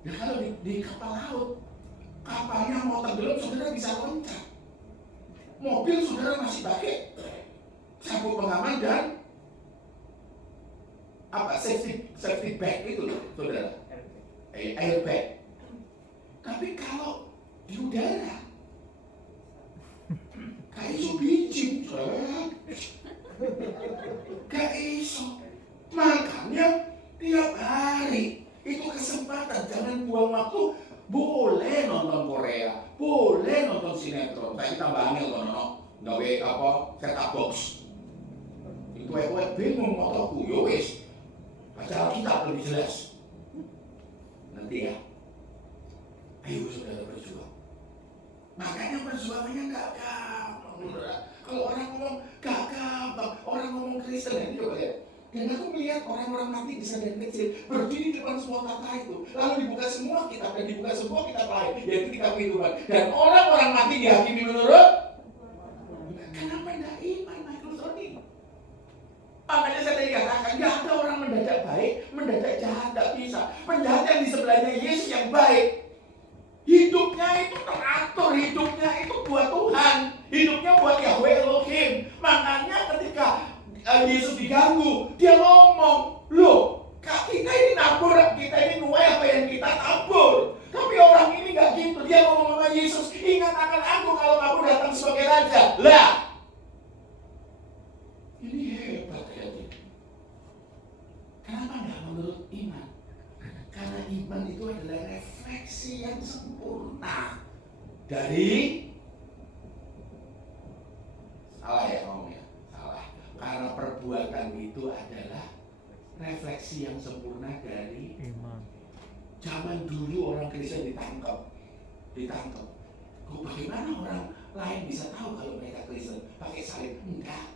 Ya kalau di kapal laut, kapalnya mau tenggelam, saudara bisa loncat. Mobil saudara masih pakai sabuk pengaman dan apa safety bag itu loh, saudara. Airbag. Tapi kalau di udara, kayak iso biji, gak iso. Makanya tiap hari itu kesempatan, jangan buang waktu. Boleh nonton Korea, boleh nonton sinetron. Saya tambah angel kok nono, gawe apa set-top box. Itu aku bingung motoku, yo wis. Baca Alkitab lebih jelas. Nanti ya. Ayo saudara berjuang. Makanya perjuangannya gak gampang. Kalau orang ngomong gak gampang, orang ngomong Kristen ya, coba lihat. Dan aku melihat orang-orang mati di sana kecil berdiri di depan semua kata itu. Lalu dibuka semua kitab dan dibuka semua kitab lain, yaitu kitab kehidupan. Dan orang-orang mati dihakimi menurut. Kenapa tidak iman Michael Tony? Makanya saya tadi katakan, gak ada orang mendadak baik, mendadak jahat, gak bisa. Penjahat yang di sebelahnya Yesus yang baik. Hidupnya itu teratur, hidupnya itu buat Tuhan, hidupnya buat Yahweh Elohim. Makanya ketika Yesus diganggu, dia ngomong, loh, kita ini nabur, kita ini nuai apa yang kita tabur. Tapi orang ini gak gitu, dia ngomong sama Yesus, ingat akan aku kalau kamu datang sebagai raja. Lah, ini hebat ya. Kenapa gak menurut iman? Karena iman itu adalah refleksi yang sempurna dari salah ya ngomongnya. Karena perbuatan itu adalah refleksi yang sempurna dari iman. Zaman dulu orang Kristen ditangkap. Kok bagaimana orang lain bisa tahu kalau mereka Kristen? Pakai salib? Enggak.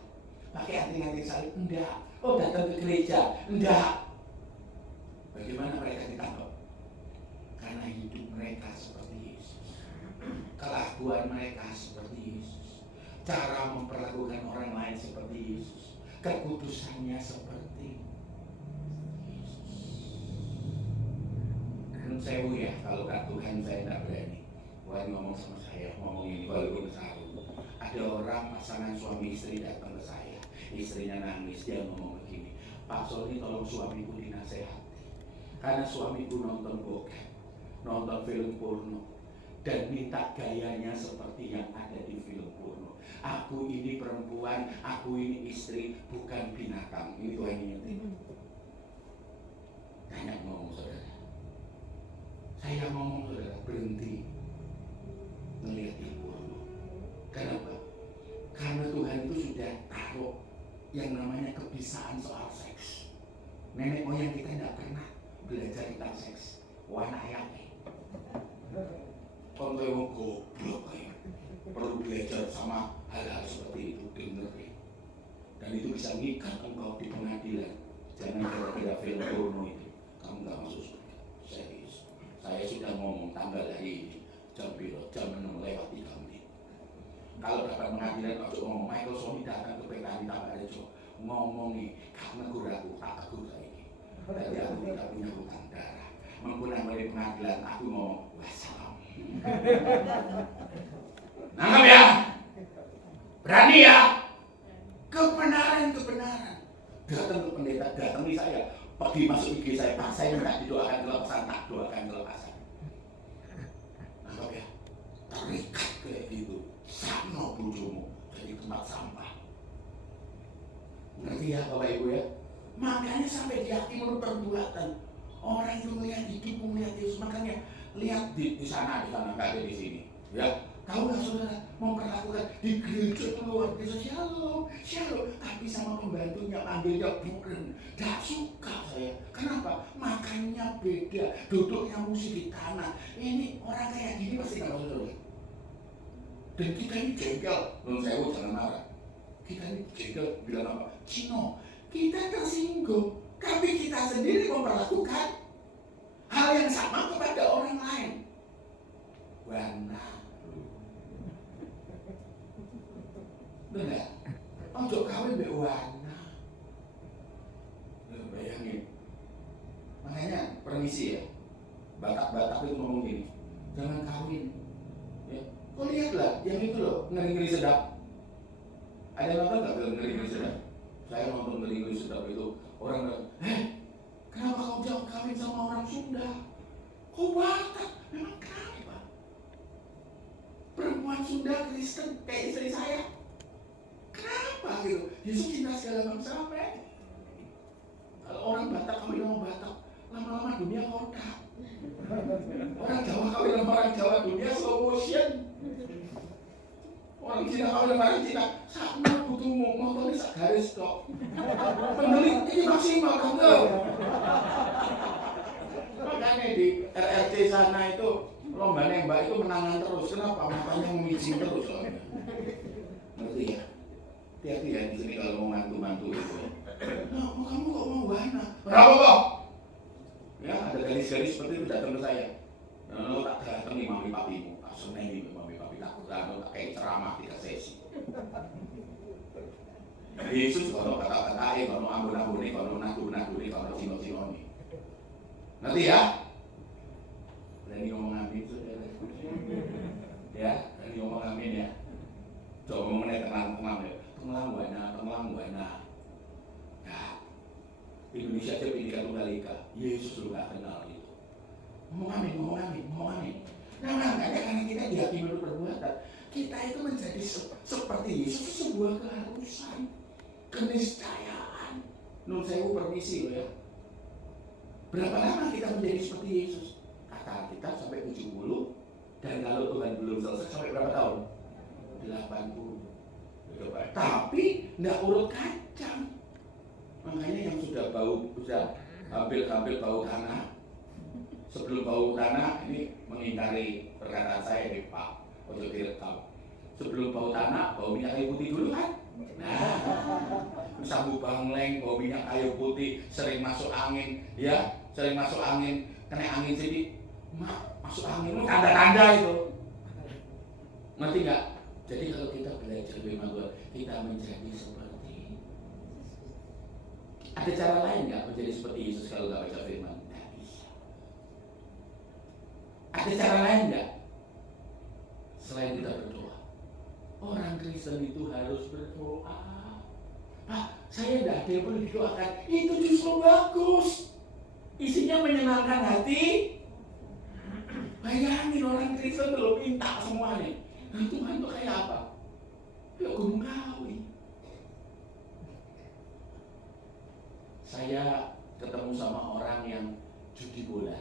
Pakai anting-anting salib? Enggak. Oh, datang ke gereja? Enggak. Bagaimana mereka ditangkap? Karena hidup mereka seperti Yesus. Kelakuan mereka seperti Yesus. Cara memperlakukan orang lain seperti Yesus. Kekudusannya seperti Yesus. nun sewu ya, kalau Kak Tuhan saya tidak berani. Tuhan ngomong sama saya, ngomong ini walaupun tahu. Ada orang pasangan suami istri datang ke saya, istrinya nangis, dia ngomong begini, Pak Sony tolong suamiku dinasehati. Karena suamiku nonton bokep, nonton film porno, dan minta gayanya seperti yang ada di film porno. Aku ini perempuan, aku ini istri, bukan binatang. Ini Tuhan ingetin. Tanya ngomong saudara. Saya ngomong saudara, berhenti melihat di porno. Kenapa? Karena Tuhan itu sudah taruh yang namanya kebiasaan soal seks. Nenek moyang kita tidak pernah belajar tentang seks. Wana ayamnya. Kalau yang goblok kayak perlu belajar sama hal-hal seperti itu, dengerin. Dan itu bisa ngikat engkau di pengadilan. Jangan kira-kira film porno itu kamu nggak masuk surga. Serius. Saya sudah ngomong tanggal hari ini jam 6 lewat 3 menit. Kalau dapat pengadilan kalau ngomong Michael Sony datang ke petani tambah aja ngomong nih karena aku tak tegur lagi. Tadi aku tidak punya hutang darah. Menggunakan dari pengadilan aku ngomong wassalam. Nangkap ya? Berani ya? Kebenaran. Datang ke pendeta, datangi saya. Pergi masuk IG saya, Pak saya minta didoakan kelepasan, tak doakan kelepasan. Nangkap ya? Terikat kayak gitu. Sama bujumu jadi tempat sampah. Ngerti ya Bapak Ibu ya? Makanya sampai di hati menurut perbuatan. Orang itu melihat hidupmu, melihat Yesus. Makanya lihat di sana nggak ada di sini. Ya, tahu nggak saudara memperlakukan di gereja itu luar biasa shalom, tapi sama pembantunya panggilnya bukan. Gak suka saya. Kenapa? Makannya beda, duduknya mesti di tanah. Ini orang kayak gini pasti nggak saudara. Dan kita ini jengkel, non sewu jangan marah. Kita ini jengkel bilang apa? Cino, kita tersinggung, tapi kita sendiri memperlakukan hal yang sama kepada orang lain. Wana, benar? Ojo kawin mbek wana. Bayangin. Makanya permisi ya. Batak-batak itu ngomong gini, jangan kawin. Ya. Kau lihatlah, yang itu loh, ngeri-ngeri sedap. Ada yang nonton nggak film ngeri-ngeri sedap? Saya nonton ngeri-ngeri sedap itu, orang bilang, kenapa kau jangan kawin sama orang Sunda? Kau Batak, memang kenapa? Perempuan Sunda Kristen kayak istri saya. Kenapa gitu? Yesus cinta segala bangsa apa ya? Kalau orang Batak kawin sama Batak, lama-lama dunia kotak. Orang Jawa kawin sama orang Jawa, dunia slow motion. Orang Cina kawin sama orang Cina, sama butuhmu, motornya sak garis kok. Pendelik ini maksimal kamu. Makanya di RRC sana itu lomba nembak itu menangan terus. Kenapa? Matanya memicing terus. Ngerti ya? Hati-hati ya di sini kalau mau mantu-mantu itu. Nah, kamu kok mau wana? Berapa kok? Ya, ada gadis-gadis seperti itu datang ke saya. Nah, tak datang nih mami papimu, tak seneng nih mami papi tak kayak ceramah 3 sesi. Yesus kalau kata-katain, kalau ambon-amboni, kalau nadu-naduri, kalau cino-cinoni. Ngerti ya? Berani ngomong amin saudara. Ya, berani ngomong amin ya. Coba ngomongnya tenang-tenang ya. Tenggelam buana. Ya, Indonesia aja Bhinneka Tunggal Ika. Yesus lu gak kenal itu. Ngomong amin. Nah, makanya karena kita di hati menurut perbuatan, kita itu menjadi seperti Yesus itu sebuah keharusan, keniscayaan. Nun sewu permisi loh ya. Berapa lama kita menjadi seperti Yesus? Kata kita sampai 70, dan kalau Tuhan belum selesai sampai berapa tahun? 80. Tapi tidak urut kacang. Makanya yang sudah hampir bau tanah, sebelum bau tanah ini mengingkari perkataan saya nih Pak, untuk direkam. Sebelum bau tanah, bau minyak kayu putih dulu kan? Nah, sabu bangleng, bau minyak kayu putih, sering masuk angin, ya, kena angin sini, masuk angin, tanda-tanda itu. Ngerti nggak? Jadi kalau kita belajar firman Tuhan, kita menjadi seperti. Ada cara lain nggak menjadi seperti Yesus kalau nggak baca firman? Nggak bisa. cara lain enggak? Selain kita berdoa. Orang Kristen itu harus berdoa. Saya enggak ada yang perlu didoakan. Itu justru bagus. Isinya menyenangkan hati. Bayangin orang Kristen belum minta semuanya. Nah Tuhan itu kayak apa? Ya gunung kawi. Saya ketemu sama orang yang judi bola.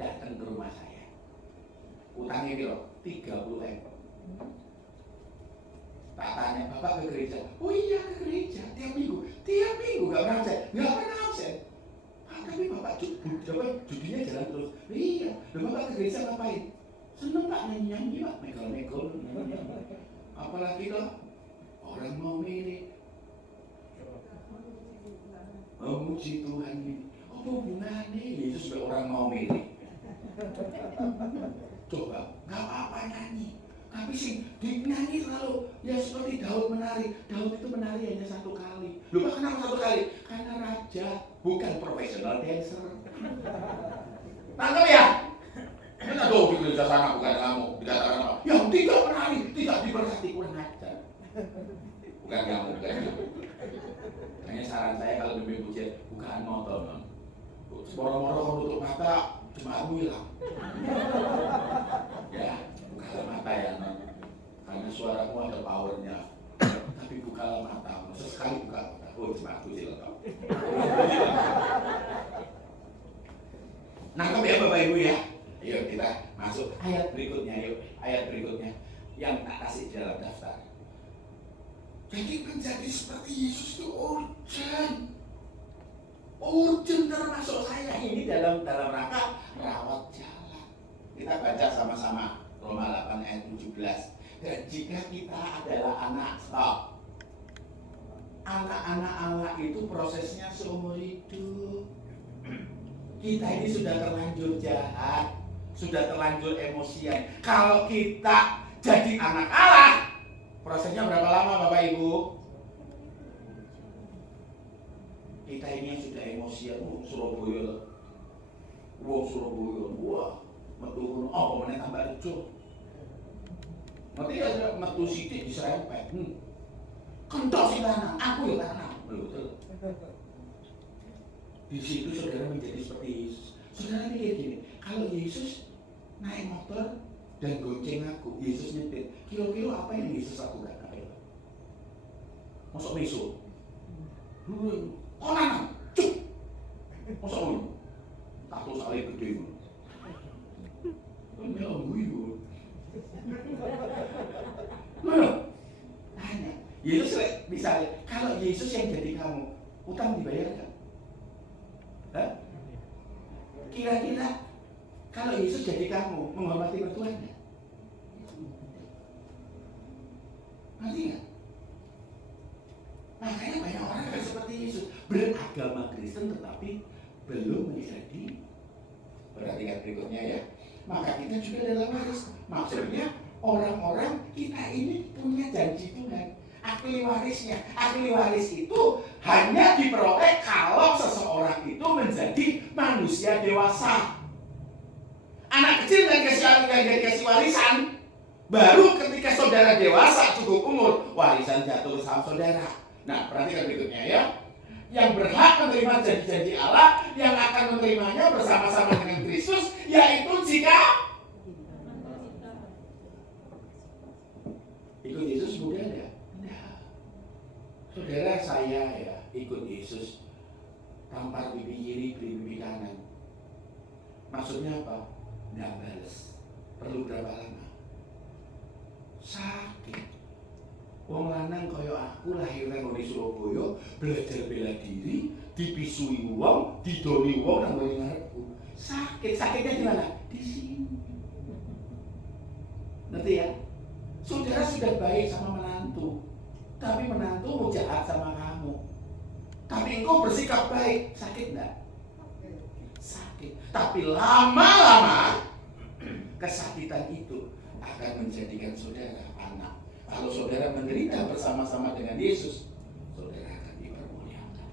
Datang ke rumah saya. Utangnya kira 30.000. Tak tanya, Bapak ke gereja? Oh iya ke gereja, tiap minggu gak pernah absen. Tapi Bapak judinya jalan terus. Iya, Bapak ke gereja ngapain? Seneng Pak nyanyi Pak, megol-megol. Apalagi toh orang mau mirip. Memuji Tuhan ini. Apa hubungannya Yesus supaya orang mau mirip? Coba, gak apa-apa nyanyi. Tapi sih dinyanyi lalu ya seperti Daud menari. Daud itu menari hanya 1 kali. Lupa kenapa 1 kali? Karena raja, bukan profesional dancer. Tangkap ya? Kita doa di gereja sana bukan kamu. Dikatakan apa? Yang tidak menari, tidak diberkati, kurang ajar. Bukan kamu, bukan kamu. Hanya saran saya kalau demi pujian bukaan motor, moro-moro kamu tutup mata, cuma aku hilang. Ya. Bukalah mata ya, karena suaramu ada powernya. Tapi bukalah mata, sesekali buka mata. Oh cuma aku sih lengkap. Nangkep ya Bapak Ibu ya. Ayo kita masuk ayat berikutnya. Yuk ayat berikutnya yang tak kasih dalam daftar. Jadi menjadi seperti Yesus itu urgent termasuk saya ini dalam rangka rawat jalan. Kita baca sama-sama. Roma 8 ayat 17. Dan jika kita adalah anak, stop. Anak-anak Allah itu prosesnya seumur hidup. Kita ini sudah terlanjur jahat, sudah terlanjur emosian. Kalau kita jadi anak Allah, prosesnya berapa lama Bapak Ibu? Kita ini yang sudah emosian, Surabaya. Wah. Metu apa meneh tambah rejo. Nanti ada metu sithik diserempet. Kentok sing lanang, aku ya lanang. Betul. Di situ saudara menjadi seperti Yesus. Saudara pikir gini, kalau Yesus naik motor dan gonceng aku, Yesus nyetir, kira-kira apa yang Yesus lakukan? Masuk meso. Lanang, cuk. Masuk ngono. Tato sale gede ngono. Tanya, Yesus misalnya, kalau Yesus yang jadi kamu, utang dibayar nggak? Kira-kira kalau Yesus jadi kamu, menghormati mertua nggak? Ngerti nggak? Makanya banyak orang yang seperti Yesus beragama Kristen tetapi belum menjadi. Perhatikan berikutnya ya. Maka kita juga adalah waris. Maksudnya orang-orang kita ini punya janji Tuhan. Ahli warisnya. Ahli waris itu hanya diperoleh kalau seseorang itu menjadi manusia dewasa. Anak kecil yang dikasih warisan, baru ketika saudara dewasa cukup umur, warisan jatuh ke tangan saudara. Nah, perhatikan berikutnya ya. Yang berhak menerima janji-janji Allah, yang akan menerimanya bersama-sama dengan Kristus, yaitu jika ikut Yesus mudah ya? Nah, saudara saya ya ikut Yesus, tampar pipi kiri, beli pipi kanan. Maksudnya apa? Nggak balas. Perlu berapa lama? Sakit. Wong lanang kaya aku lahir nang Surabaya, belajar bela diri, dipisui wong, didoni wong nang ngarepku. Sakitnya di mana? Di sini. Ngerti ya? Saudara sudah baik sama menantu, tapi menantu mau jahat sama kamu. Tapi engkau bersikap baik, sakit enggak? Sakit. Tapi lama-lama kesakitan itu akan menjadikan saudara anak. Kalau saudara menderita bersama-sama dengan Yesus, saudara akan dipermuliakan.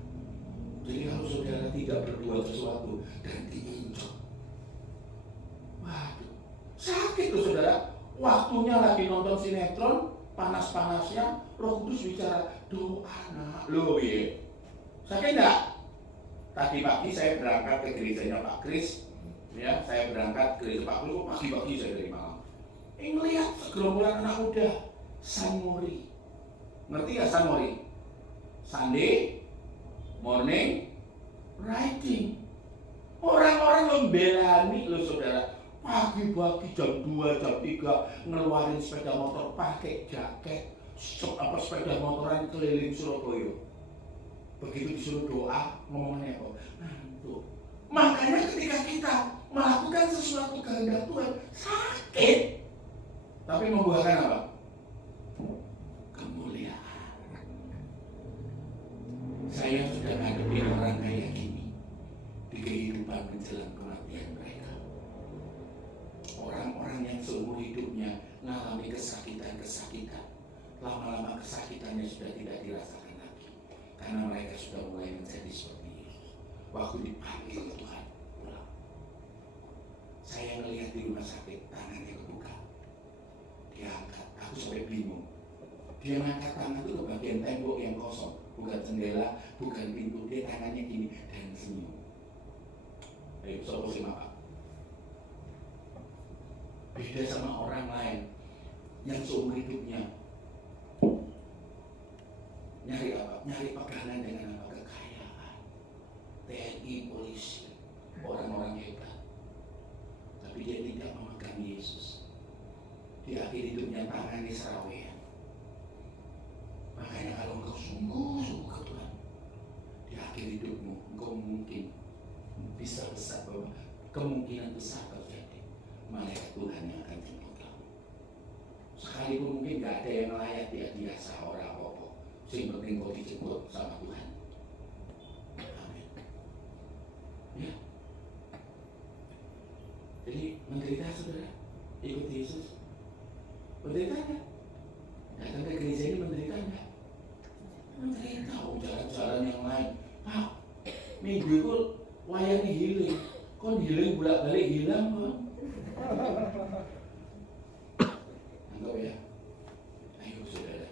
Jadi kalau saudara tidak berbuat sesuatu dan diinjak, waktunya lagi nonton sinetron, panas-panasnya Roh Kudus bicara doa nak. Loh ya, sakit enggak? Tadi pagi saya berangkat ke gerejanya Pak Kris, ya, saya berangkat ke gereja Pak Kris, pagi-pagi saya dari Malang. Ngelihat segerombolan anak muda, Sunmori. Ngerti ya Sunmori? Sunday, morning, writing. Orang-orang membelani loh saudara. Pagi-pagi jam 2, jam 3 ngeluarin sepeda motor pakai jaket, sepeda motoran keliling Surabaya. Begitu disuruh doa, ngomongnya apa? Ngantuk. Makanya ketika kita melakukan sesuatu kehendak Tuhan, sakit. Tapi membuahkan apa? Kemuliaan. Saya sudah menghadapi orang kayak gini di kehidupan menjelang kematian mereka. Orang-orang yang seumur hidupnya mengalami kesakitan-kesakitan, lama-lama kesakitannya sudah tidak dirasakan lagi, karena mereka sudah mulai menjadi seperti Yesus. Waktu dipanggil Tuhan pulang, saya melihat di rumah sakit tangannya kebuka, dia angkat, aku sampai bingung. Dia angkat tangan itu ke bagian tembok yang kosong, bukan jendela, bukan pintu, dia tangannya gini dan senyum. Ayo, sopo sih Pak. Beda sama orang lain yang seumur hidupnya nyari apa? Nyari pegangan dengan apa? Kekayaan, TNI, polisi, orang-orang hebat. Tapi dia tidak memegang Yesus. Di akhir hidupnya tangannya serawean. Makanya kalau engkau sungguh-sungguh ke Tuhan, di akhir hidupmu engkau mungkin bisa besar, bahwa kemungkinan besar terjadi malaikat Tuhan yang akan jemput kamu. Sekalipun mungkin gak ada yang layak dia biasa orang apa-apa, sing penting kau dijemput sama Tuhan. Amin. Ya. Jadi menderita saudara, ikut Yesus. Menderita enggak? Datang ke gereja ini menderita enggak? Menderita, jalan-jalan yang lain. Pak, minggu itu wayangnya healing. Kon healing bolak-balik hilang kon. Anggap ya. Ayo saudara.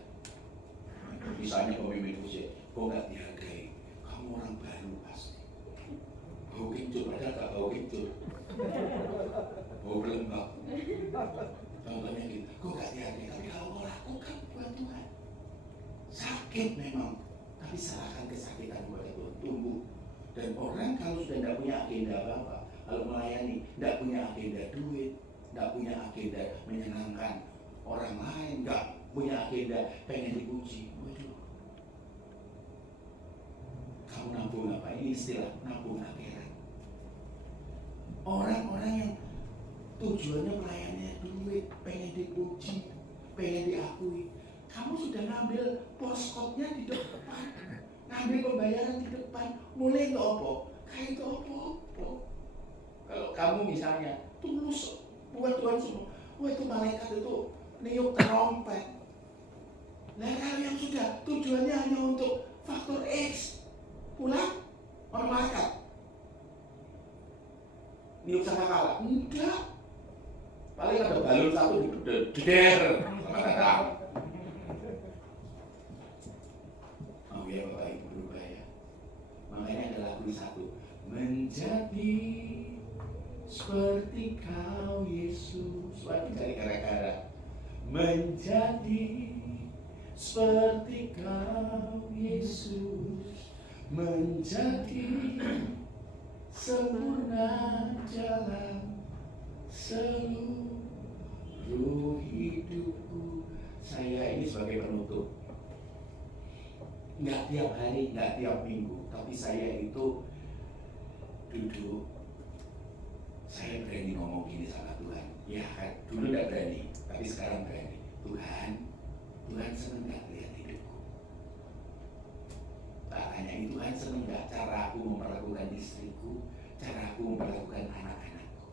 Misalnya pemimpin usia, kok nggak dihargai? Kamu orang baru pasti. Bau kencur, padahal gak bau kencur. Bau berlembab. Contohnya gitu, kok gak dihargai? Tapi kalau kau lakukan buat Tuhan, sakit memang, tapi serahkan kesakitan buat Tuhan, tumbuh. Dan orang kalau sudah tidak punya agenda apa-apa, kalau melayani, tidak punya agenda duit, tidak punya agenda menyenangkan orang lain, tidak punya agenda pengen dipuji. Waduh, kamu nabung apa? Ini istilah nabung akhirat. Orang-orang yang tujuannya pelayanannya duit, pengen dipuji, pengen diakui, kamu sudah ngambil poskotnya di depan, ngambil pembayaran di depan, mulai itu apa? Kayak itu apa? Kalau kamu misalnya tulus buat Tuhan semua, wah itu malaikat itu niup trompet. Nah kalau yang sudah tujuannya hanya untuk faktor X, pulang orang malaikat niup sangkakala, enggak. Paling ada balon satu deder sama datang. Oh ya Bapak Ibu berubah ya. Makanya ada lagu satu, menjadi seperti Kau Yesus. Lagi cari gara-gara. Menjadi seperti Kau Yesus, menjadi sempurna jalan seluruh hidupku. Saya ini sebagai penutup, nggak tiap hari, nggak tiap minggu, tapi saya itu duduk, saya berani ngomong gini sama Tuhan. Ya kan, dulu nggak berani, tapi sekarang berani. Tuhan seneng nggak lihat hidupku? Tak hanya itu, Tuhan seneng nggak cara aku memperlakukan istriku, cara aku memperlakukan anak-anakku?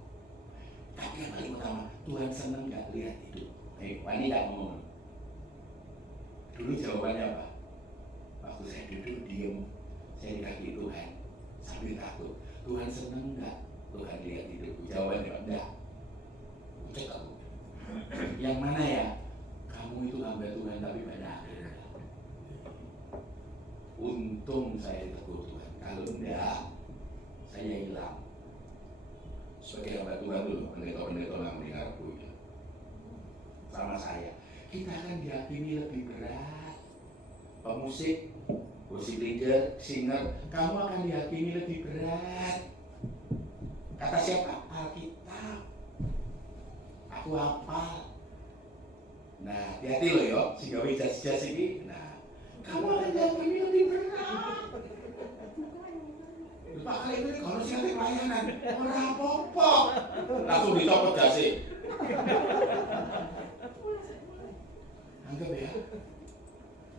Tapi yang paling utama, Tuhan seneng nggak lihat hidupku? Wanita ngomong. Dulu jawabannya apa? Waktu saya duduk diem, saya di kaki Tuhan sambil takut. Tuhan seneng nggak Tuhan lihat hidupku? Jawabannya enggak. Cek aku. Yang mana ya? Kamu itu hamba Tuhan tapi pada akhirnya. Untung saya ditegur Tuhan. Kalau enggak, saya hilang. Sebagai hamba Tuhan dulu, pendeta-pendeta yang mendengarku itu. Sama saya, kita akan dihakimi lebih berat. Pemusik, worship leader, singer, kamu akan dihakimi lebih berat. Kata siapa? Alkitab. Aku hafal. Nah, hati-hati loh yo, sehingga jas-jas ini. Nah, kamu akan dihakimi lebih berat. Lupa kali ini kalau siapa pelayanan, orang apa-apa. Langsung dicopot jasnya. Anggap ya,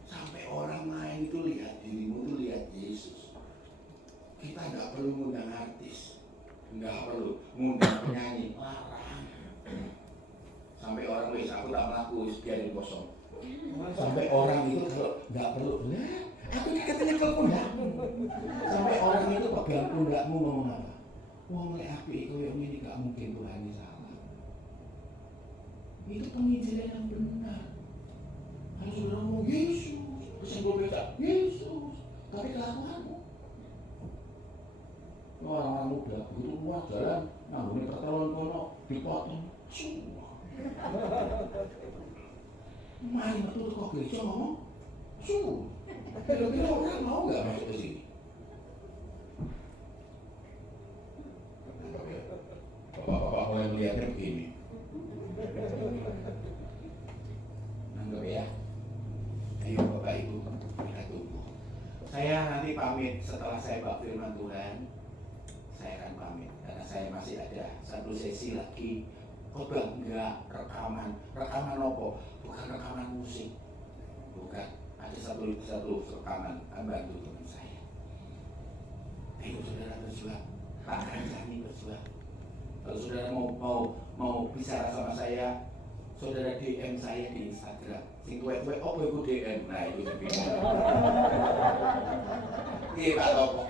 sampai orang lain itu lihat dirimu itu lihat Yesus. Kita nggak perlu ngundang artis, nggak perlu ngundang penyanyi, larang. Sampai orang wis aku tak melaku biarin kosong. Sampai orang itu kalau nggak perlu, lah aku katanya kalau pundak. Sampai orang itu pegang pundakmu ngomong apa? Wong lek api itu yang ini nggak mungkin Tuhan ini salah. Itu penginjilan yang benar. Kalau saudara ngomong Yesus, terus yang gue baca Yesus, tapi kelakuanmu orang-orang muda begitu muat jalan nanggung pertelon kono dipotong semua. Mari betul kok gereja ngomong semua. Kira-kira orang mau nggak masuk ke sini? Bapak-bapak mulai melihatnya begini. Nanggap ya. Ayo Bapak Ibu, kita tunggu. Saya nanti pamit setelah saya bawa firman Tuhan. Saya akan pamit karena saya masih ada satu sesi lagi. Khotbah enggak, rekaman apa? Bukan rekaman musik. Bukan, ada satu rekaman bantu teman saya. Ayo saudara berjuang, Pak Kancani berjuang. Kalau saudara mau bicara sama saya, saudara DM saya di Instagram. Sing tuwek-tuwek opo iku DM. Nah, itu sing bingung. Iya Pak Topo.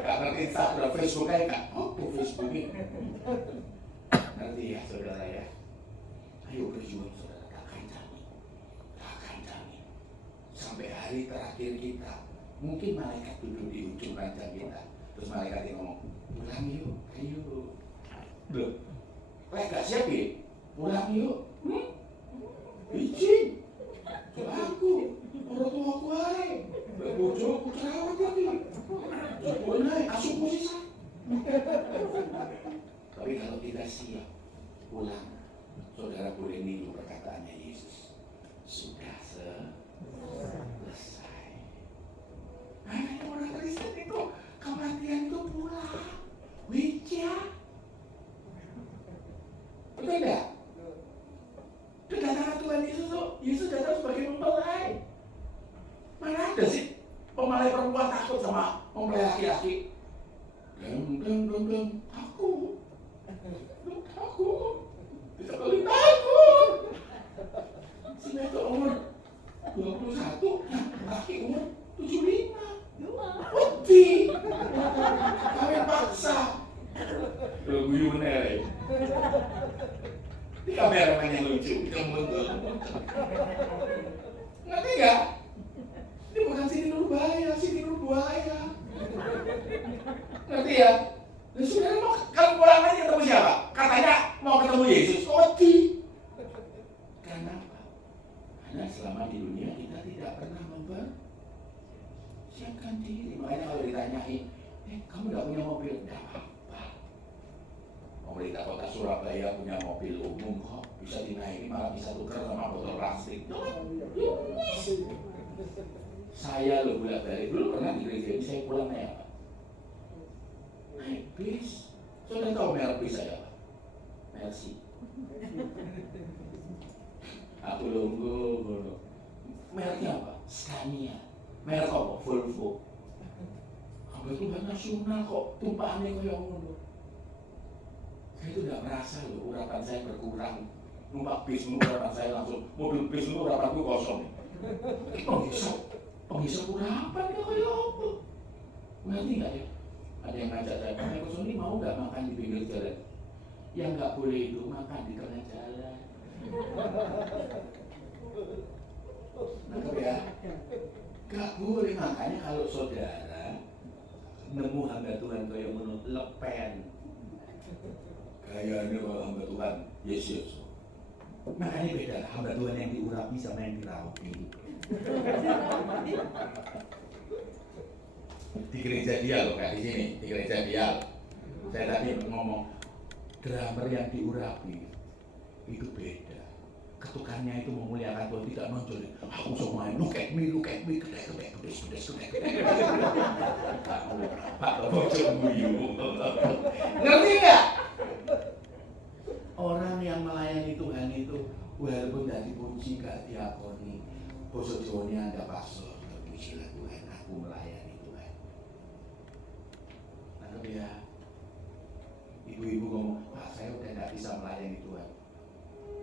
Gak ngerti Instagram, Facebook aja Kak. Opo Facebook ini? Nanti ya saudara ya. Ayo berjuang saudara, tak kancani. Sampai hari terakhir kita. Mungkin malaikat duduk di ujung ranjang kita. Terus malaikat yang ngomong, pulang yuk, ayo. Loh, gak siap ya? Pulang yuk. Izin. Aku, orang tua aku aja. Bojoku terawat lagi. Jepun aja, asuh posisi. Tapi kalau kita siap pulang, saudara boleh niru perkataannya Yesus. Sudah selesai. Nah, orang Kristen itu kematian itu pulang. Wija. Betul enggak? Kedatangan Tuhan Yesus datang sebagai mempelai. Mana ada sih pempelai perempuan takut sama mempelai laki-laki? Takut. Bisa beli takut. Sini itu umur 21, laki umur 75. Putih. Kawin paksa. Guyuan ya. Ini kameramen yang lucu, yang betul. Ngerti nggak? Ini bukan Siti Nurbaya, Siti Nurbaya. Ngerti ya? Dan saudara mau kalau pulang aja ketemu siapa? Katanya mau ketemu Yesus. Mati. Karena apa? Karena selama di dunia kita tidak pernah mempersiapkan diri. Makanya kalau ditanyain, kamu nggak punya mobil? Nggak apa-apa. Pemerintah Kota Surabaya punya mobil umum kok, bisa dinaiki malah bisa tukar sama botol plastik. Saya lo bolak-balik dulu pernah di gereja ini saya pulang naik apa? Naik bis. Saudara tahu merek bis saya apa? Mercy. Aku nunggu. Mereknya apa? Scania. Merek apa? Volvo. Apa itu kan nasional kok, tumpahannya kayak ngono. Saya itu tidak merasa loh, urapan saya berkurang. Numpak bis, urapan saya langsung, mobil bis itu urapanku kosong. Penghisap urapan ya kayak apa? Ngerti nggak ya? Ada yang ngajak saya, Pak Eko Sony mau nggak makan di pinggir jalan? Yang nggak boleh itu makan di tengah jalan. Nangkep ya? Nggak boleh. Makanya kalau saudara nemu hamba Tuhan kayak menurut lepen, kayaknya kalau hamba Tuhan Yesus. Makanya beda hamba Tuhan yang diurapi sama yang diraupi. Di gereja dia loh, kayak di sini, di gereja dia. Saya tadi ngomong drummer yang diurapi itu beda. Ketukannya itu memuliakan Tuhan, tidak nonjol. Aku semua look at me, kedek, pedes. Pak Bapak cembuyu. Ngerti nggak? Orang yang melayani Tuhan itu walaupun dari puji gak diakoni, bosok Jawanya ada pastor, pujilah Tuhan, aku melayani Tuhan. Nangkep ya? Ibu-ibu ngomong, Pak saya udah gak bisa melayani Tuhan.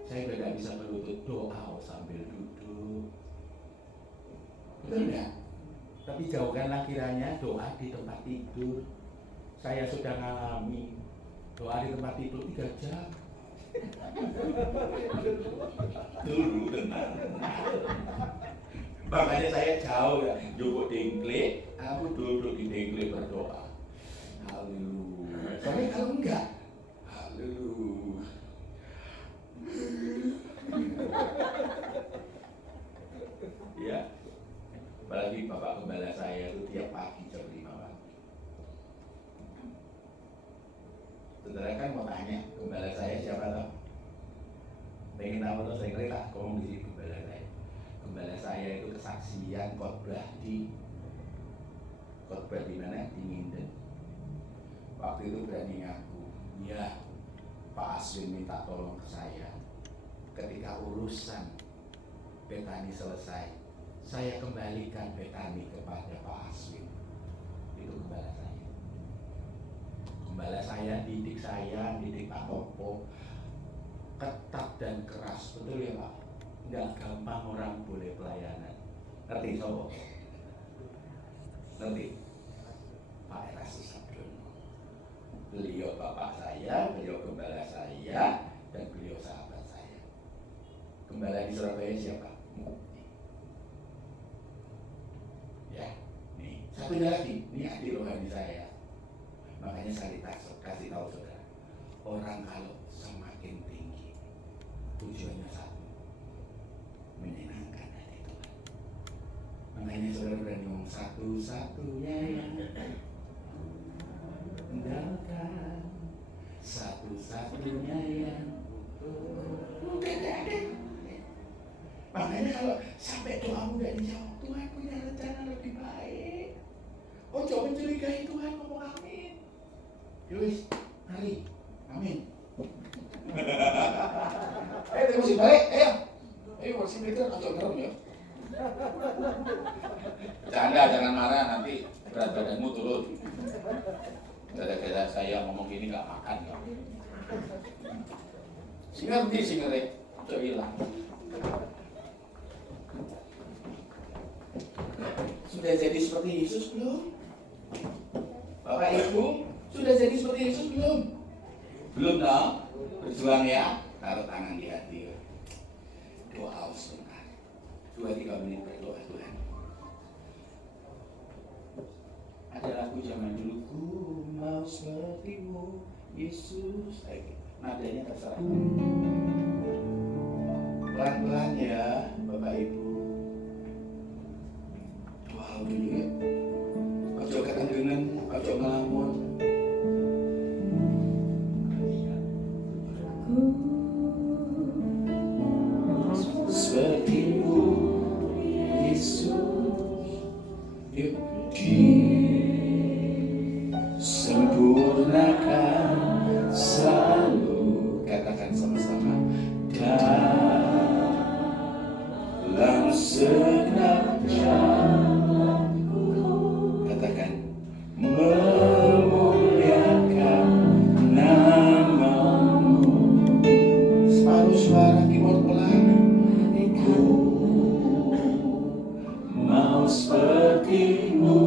Saya udah gak bisa berlutut doa sambil duduk. Betul gak? Tapi jauhkanlah kiranya doa di tempat tidur. Saya sudah ngalami doa di tempat tidur 3 jam. Dulu tenang. Makanya saya jauh ya, duduk dengklik, aku duduk di dengklik berdoa. Haleluya. Soalnya kalau enggak, haleluya. Ya, apalagi Bapak Gembala saya itu tiap pagi jam 5 pagi. Saudara kan mau tanya, gembala saya siapa toh? Pengen tahu toh, saya kira tak ngomong di sini gembala saya. Gembala saya itu kesaksian khotbah di mana? Di Minden. Waktu itu berani ngaku, ya Pak Aswin minta tolong ke saya. Ketika urusan Betani selesai, saya kembalikan Betani kepada Pak Aswin. Itu gembala saya. Gembala saya didik Pak Topo ketat dan keras, betul ya Pak? Nggak gampang orang boleh pelayanan. Ngerti sobo? Ngerti? Pak Erastus Abdono. Beliau bapak saya, beliau gembala saya, dan beliau sahabat saya. Gembala di Surabaya siapa? Ya, nih satunya lagi, ini adik rohani saya. Makanya saya kasih tahu saudara, orang kalau semakin tinggi tujuannya satu, menyenangkan hati Tuhan. Makanya saudara berani ngomong satu-satunya yang mengandalkan, satu-satunya yang makanya kalau sampai doamu gak dijawab, Tuhan punya rencana lebih baik. Oh jangan mencurigai Tuhan, ngomong amin. Yowis, mari, amin. Terus balik, ayo bersih itu atau terus ya. Jangan marah, nanti berat badanmu turun. Gara-gara saya ngomong gini nggak makan ya. Si ngerti, coba hilang. Sudah jadi seperti Yesus belum? Bapak Ibu, sudah jadi seperti Yesus belum? Belum dong? Berjuang ya, taruh tangan di hati. Doa sebentar, 2-3 menit berdoa Tuhan. Ada lagu zaman dulu, ku mau sepertimu Yesus. Nadanya terserah. Pelan-pelan ya Bapak Ibu. Doa dulu ya. Ojo ketendengan, ojo ngelamun. Sepertimu Yesus, yuk disempurnakan selalu. Katakan sama-sama, dalam segenap jalanku. Katakan, memuliakan namamu. Separuh suara keyboard pelan. Ku mau sepertimu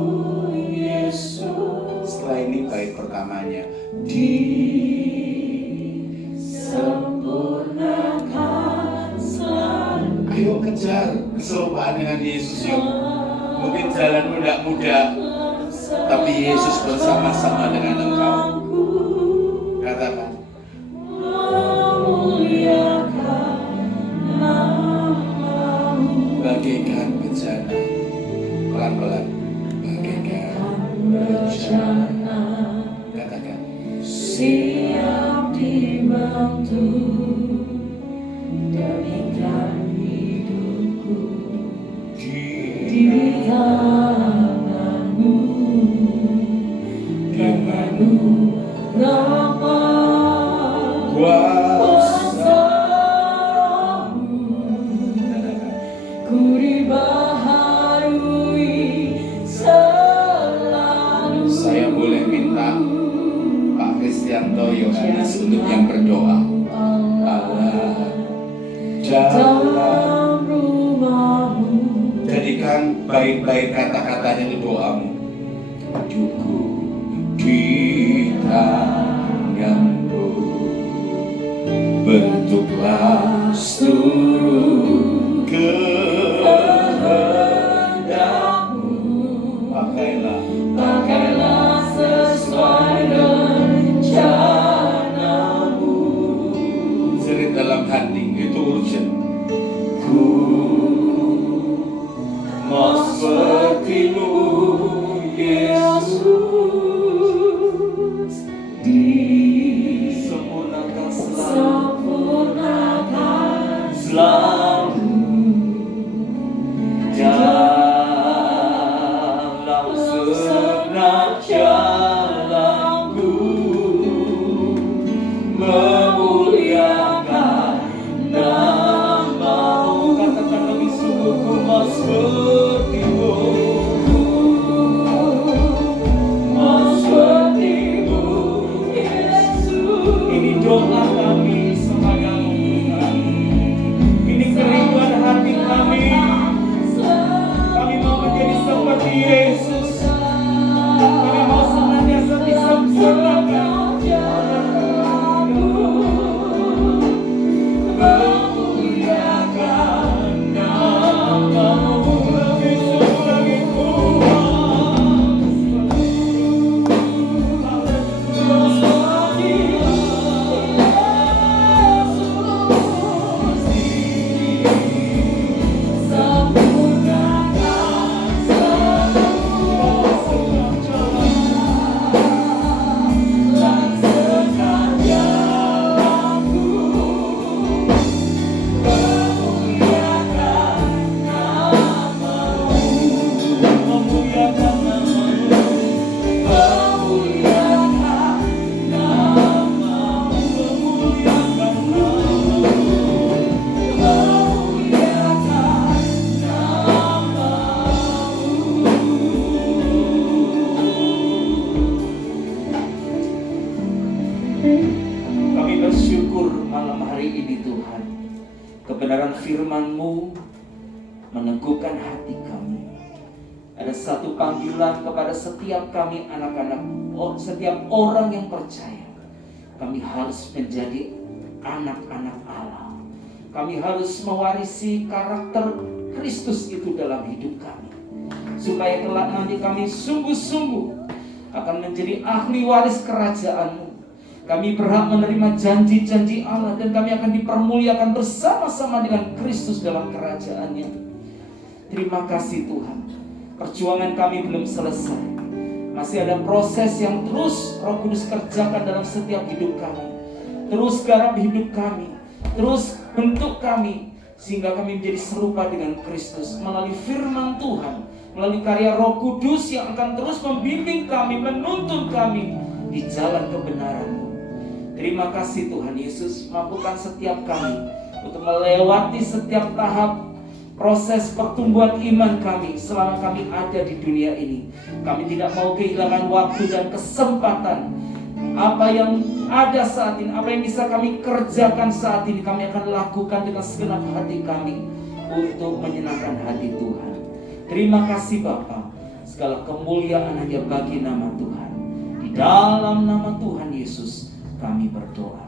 Yesus. Setelah ini bait pertamanya, disempurnakan keserupaan dengan Yesus yuk. Mungkin jalanmu tidak mudah, tapi Yesus bersama-sama dengan engkau. Katakan, bagaikan bencana, pelan-pelan, bagaikan bencana. Katakan, siap dibantu demikian hidupku di tanganmu dengan kuasamu ku dibaharui selalu. Saya boleh minta Pak Kristianto Yohanes untuk yang berdoa. Allah dalam rumahmu, jadikan baik-baik kata-katanya di doamu. Hidupku di tanganmu, bentuklah seluruh kehendakmu. Pakailah sesuai rencanamu. Jerit dalam hati, itu urgent. Ku mau sepertimu, Yesus, disempurnakan selalu dalam segenap jalanku, memuliakan nama-Mu. Katakan lebih sungguh, ku mau seperti-Mu, mau seperti-Mu, Yesus. Ini doa kami sepadamu Tuhan. Ini kerinduan hati kami. Kami mau menjadi seperti Yesus. Kami mau senantiasa disempurnakan. Memuliakan nama-Mu, lebih sungguh lagi Kami bersyukur malam hari ini Tuhan. Kebenaran firman-Mu meneguhkan hati kami. Ada satu panggilan kepada setiap kami anak-anak, setiap orang yang percaya. Kami harus menjadi anak-anak Allah. Kami harus mewarisi karakter Kristus itu dalam hidup kami. Supaya kelak nanti kami sungguh-sungguh akan menjadi ahli waris kerajaan-Mu. Kami berhak menerima janji-janji Allah dan kami akan dipermuliakan bersama-sama dengan Kristus dalam kerajaan-Nya. Terima kasih Tuhan. Perjuangan kami belum selesai. Masih ada proses yang terus Roh Kudus kerjakan dalam setiap hidup kami. Terus garap hidup kami. Terus bentuk kami. Sehingga kami menjadi serupa dengan Kristus melalui firman Tuhan. Melalui karya Roh Kudus yang akan terus membimbing kami, menuntun kami di jalan kebenaran. Terima kasih Tuhan Yesus, mampukan setiap kami untuk melewati setiap tahap proses pertumbuhan iman kami selama kami ada di dunia ini. Kami tidak mau kehilangan waktu dan kesempatan. Apa yang ada saat ini, apa yang bisa kami kerjakan saat ini, kami akan lakukan dengan segenap hati kami untuk menyenangkan hati Tuhan. Terima kasih Bapa, segala kemuliaan hanya bagi nama Tuhan. Di dalam nama Tuhan Yesus kami berdoa.